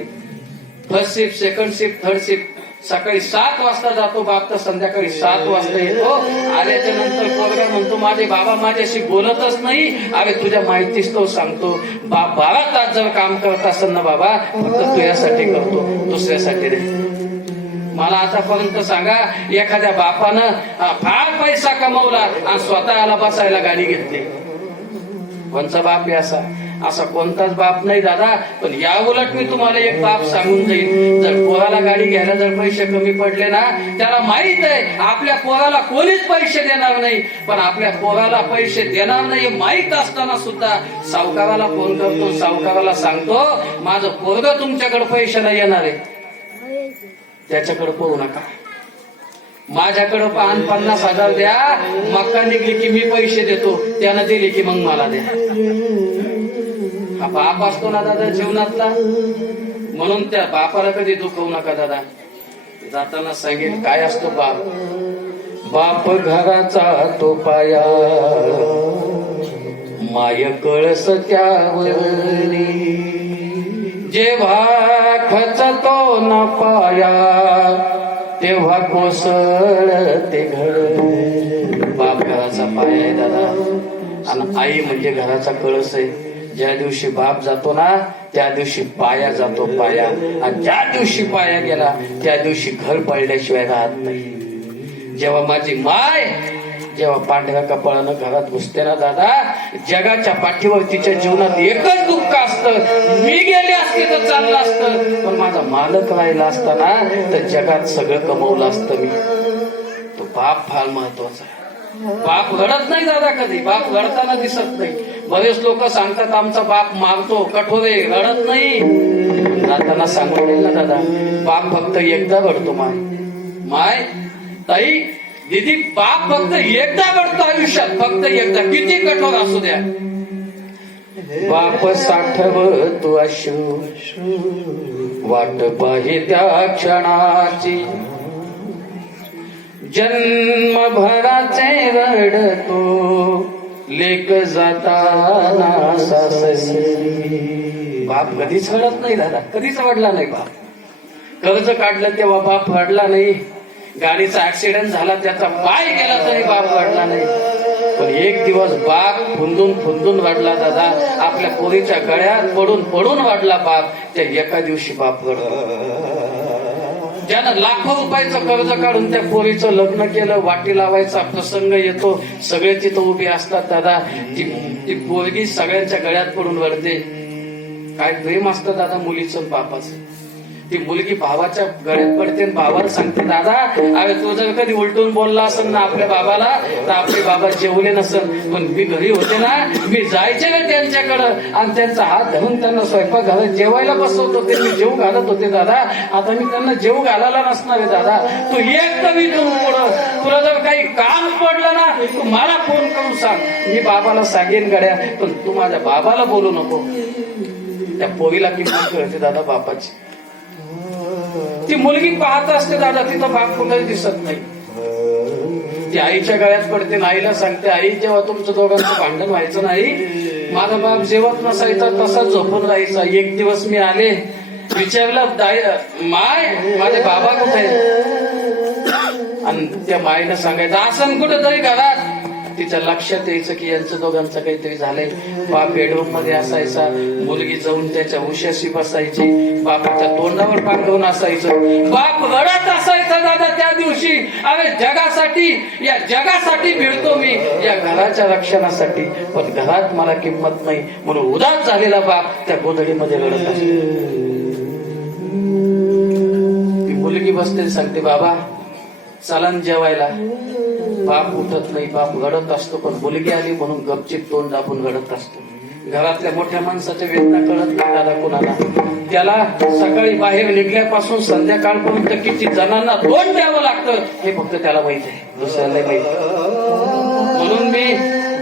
first shift, second shift, third shift. सकाळी 7 वाजता जातो बाप तर संध्याकाळी 7 वाजता येतो. आल्याच्या नंतर पोरगा म्हणतो माझे बाबा माझ्याशी बोलतच नाही. अरे तुझ्या माहितीच तो सांगतो, बाप 12 तास जर काम करत असेल ना बाबा फक्त तुझ्यासाठी करतो, दुसऱ्यासाठी नाही. मला आतापर्यंत सांगा एखाद्या बापानं फार पैसा कमवला आणि स्वतःला बसायला गाडी घेतली, कोणचा बाप आहे असा? असा कोणताच बाप नाही दादा. पण या उलट मी तुम्हाला एक बाप सांगून जाईल, जर पोराला गाडी घ्यायला जर पैसे कमी पडले ना, त्याला माहित आहे आपल्या पोराला कोणीच पैसे देणार नाही. पण आपल्या पोराला पैसे देणार नाही माहित असताना सुद्धा सावकाराला फोन करतो, सावकाराला सांगतो माझं पोरग तुमच्याकडे पैशाला येणार आहे, त्याच्याकडे पाहू नका, माझ्याकडे 50,000 द्या. मक्का निघली की मी पैसे देतो, त्यानं दिले की मग मला द्या. हा बाप असतो ना दादा जीवनातला. म्हणून त्या बापाला कधी दुखवू नका दादा. जाताना सांगेल काय असतो बाप? बाप घराचा तो पाया, माय कळस त्यावरी, जेव्हा खचतो ना पाया तेव्हा कोसळते घर. बाप घराचा पाया आहे दादा आणि आई म्हणजे घराचा कळस आहे. ज्या दिवशी बाप जातो ना त्या दिवशी पाया जातो, पाया. आणि ज्या दिवशी पाया गेला त्या दिवशी घर पडल्याशिवाय राहत नाही. जेव्हा माझी माय जेव्हा पांढऱ्या कपाळानं घरात घुसते ना दादा, जगाच्या पाठीवर तिच्या जीवनात एकच दुःख असतं, मी गेले असते तर चाललं असतं, पण माझा मालक राहिला असता ना तर जगात सगळं कमवलं असतं मी. तो बाप फार महत्वाचा आहे. बाप घडत नाही दादा कधी, बाप घडताना दिसत नाही. बरेच लोक सांगतात आमचा बाप मारतो, कठोर आहे, रडत नाही. जाताना सांगून देईल ना दादा, बाप फक्त एकदा घडतो. माय ताई दीदी, बाप फक्त एकदा घडतो आयुष्यात, फक्त एकदा, किती कठोर असू द्या. बाप साठव तू अश्रू, वाट पाहि त्या क्षणाची, जन्मभराचे रडतो लेक जाताना सासरी. बाप कधीच रडत नाही दादा, कधीच रडला नाही बाप. कर्ज काढलं तेव्हा बाप रडला नाही. गाडीचा ऍक्सिडेंट झाला त्याचा पाय गेला तरी बाप रडला नाही. पण एक दिवस बाप फुंदून फुंदून रडला दादा. आपल्या पोरीच्या गळ्यात पडून पडून रडला बाप. त्या एका दिवशी बाप रडतो. ज्यानं लाखो रुपयाचं कर्ज काढून त्या पोरीचं लग्न केलं, वाटी लावायचा प्रसंग येतो, सगळे तिथं उभे असतात दादा. ती पोरगी सगळ्यांच्या गळ्यात पडून रडते. काय प्रेम असतं दादा मुलीचं बापाचं. ती मुलगी भावाच्या गळ्यात पडते, भावाला सांगते दादा अरे तू जर कधी उलटून बोलला असेल ना आपल्या बाबाला तर आपले बाबा जेवले नसेल. पण मी घरी होते ना, मी जायचे ना त्यांच्याकडं आणि त्यांचा हात धरून त्यांना स्वयंपाक घालत जेवायला बसवत होते, मी जेव घालत होते दादा. आता मी त्यांना जेव घालायला नसणार आहे दादा. तू एक कमी तू पुढं, तुला जर काही काम पडलं ना तू मला फोन करून सांग, मी बाबाला सांगेन गड्या, पण तू माझ्या बाबाला बोलू नको. त्या पोरीला किंमत कळते दादा बापाची. ती मुलगी पाहत असते दादा, तिथं बाप कुठेच दिसत नाही. ती आईच्या गळ्यात पडते आणि आईला सांगते, आई जेव्हा तुमचं दोघांचं भांडण व्हायचं नाही, माझा बाप जेवत नसायचा, तसाच झोपून राहायचा. एक दिवस मी आले, विचारलं, माय माझे बाबा कुठे आहेत? आणि त्या मायनं सांगायचं, असं कुठेतरी घरात. तिच्या लक्षात यायचं की यांचं दोघांचं काहीतरी झालंय. बाप बेडरूम मध्ये असायचा, मुलगी जाऊन त्याच्या उशाशी बसायची, बापाच्या तोंडावर पाठ घेऊन असायचं, बाप रडत असायचा दादा त्या दिवशी. अरे जगासाठी, या जगासाठी भिडतो मी, या घराच्या रक्षणासाठी, पण घरात मला किंमत नाही म्हणून उदास झालेला बाप त्या गोधडीमध्ये रडत असतो. ती मुलगी बसते, सांगते, बाबा चलन जेवायला. बाप उठत नाही, बाप रडत असतो, पण मुलगी आली म्हणून गपचिप तोंड दाबून रडत असतो. घरातल्या मोठ्या माणसाच्या वेदना कळत नाही दादा कुणाला. त्याला सकाळी बाहेर निघल्यापासून संध्याकाळपर्यंत किती जणांना तोंड द्यावं लागतं हे फक्त त्याला माहित आहे, दुसऱ्याला माहित. म्हणून मी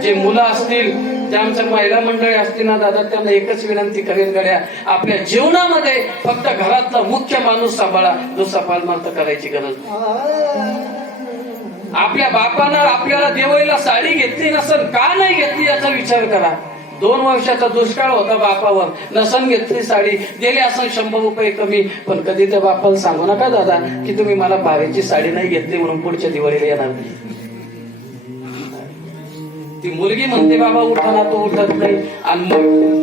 जे मुलं असतील, त्या आमच्या महिला मंडळी असतील ना दादा, त्यांना एकच विनंती करेन, गड्या आपल्या जीवनामध्ये फक्त घरातला मुख्य माणूस सांभाळा, दुसरा पालमार्थ करायची गरज नाही. आपल्या बापानं आपल्याला देवाईला साडी घेतली नसन, का नाही घेतली याचा विचार करा. 2 वर्षाचा दुष्काळ होता बापावर, नसन घेतली साडी, दिली असं 100 रुपये कमी, पण कधी त्या बापाला सांगू नका दादा की तुम्ही मला भावेची साडी नाही घेतली म्हणून पुढच्या दिवाळीला येणार नाही. ती मुलगी म्हणते, बाबा उठा ना, तो उठत नाही. आणि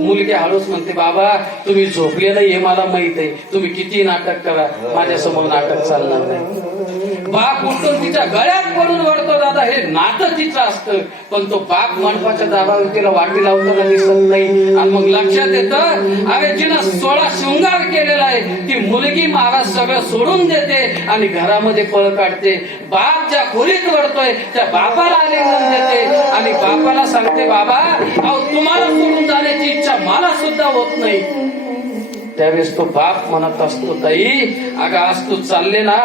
मुलगी हळूच म्हणते, बाबा तुम्ही झोपले नाही हे मला माहित आहे, तुम्ही किती नाटक करा, माझ्यासमोर नाटक चालणार नाही. बाप उठून तिच्या गळ्यात पडून वळतो दादा, हे नातं तिचं असतं, पण तो बाप मंडपाच्या दारावर तिला वाटी लावताना दिसत नाही. आणि मग लक्षात येतं, अरे जिनं 16 शृंगार केलेला आहे, ती मुलगी महाराज सगळं सोडून देते आणि घरामध्ये पळ काढते. बाप ज्या खोलीत वळतोय त्या बापाला आलिंगन देते आणि बापाला सांगते, बाबा अहो तुम्हाला सोडून जाण्याची इच्छा मला सुद्धा होत नाही. त्यावेळेस तो बाप म्हणत असतो, ताई अगं आज तू चालले ना,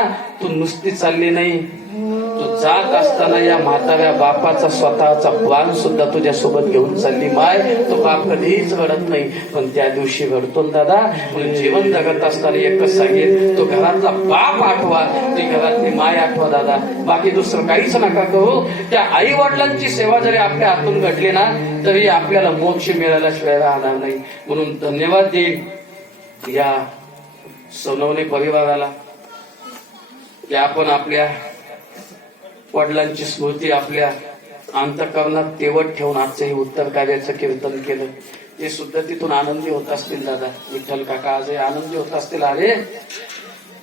तू नुसती चालली नाही, तू जात असताना या म्हाताऱ्या बापाचा स्वतःचा प्राण सुद्धा तुझ्या सोबत घेऊन चालली माय. तो बाप कधीच रडत नाही, पण त्या दिवशी रडतो दादा. म्हणून जीवन जगत असताना एकच सांगेल, तो घरातला बाप आठवा, ती घरातली माय आठवा दादा, बाकी दुसरं काहीच नका करू. त्या आई वडिलांची सेवा जरी आपल्या हातून घडली ना, तरी आपल्याला मोक्ष मिळाल्याशिवाय राहणार नाही. म्हणून धन्यवाद देईन या सोनवणे परिवाराला की आपण आपल्या वडिलांची स्मृती आपल्या अंतःकरणात तेवत ठेवून आजचं हे उत्तर कार्याचं कीर्तन केलं. ते सुद्धा तिथून आनंदी होत असतील दादा, विठ्ठल काका आजही आनंदी होत असतील. अरे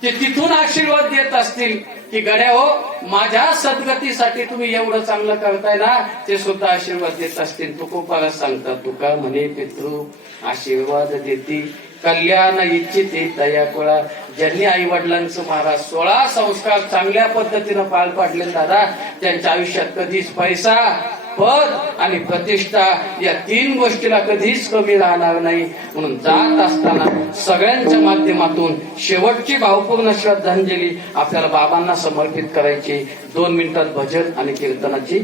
ते तिथून आशीर्वाद देत असतील की गड्या हो माझ्या सद्गतीसाठी तुम्ही एवढं चांगलं करताय ना, ते सुद्धा आशीर्वाद देत असतील. तुकोबाला सांगतात, तुका म्हणे पितृ आशीर्वाद देती, कल्याण इच्छिते दया कोळा. ज्यांनी आई वडिलांचं महाराज 16 संस्कार चांगल्या पद्धतीनं पार पाडले दादा, त्यांच्या आयुष्यात कधीच पैसा, पद आणि प्रतिष्ठा या 3 गोष्टीला कधीच कमी राहणार नाही. म्हणून जात असताना सगळ्यांच्या माध्यमातून शेवटची भावपूर्ण श्रद्धांजली आपल्याला बाबांना समर्पित करायची. 2 मिनिटात भजन आणि कीर्तनाची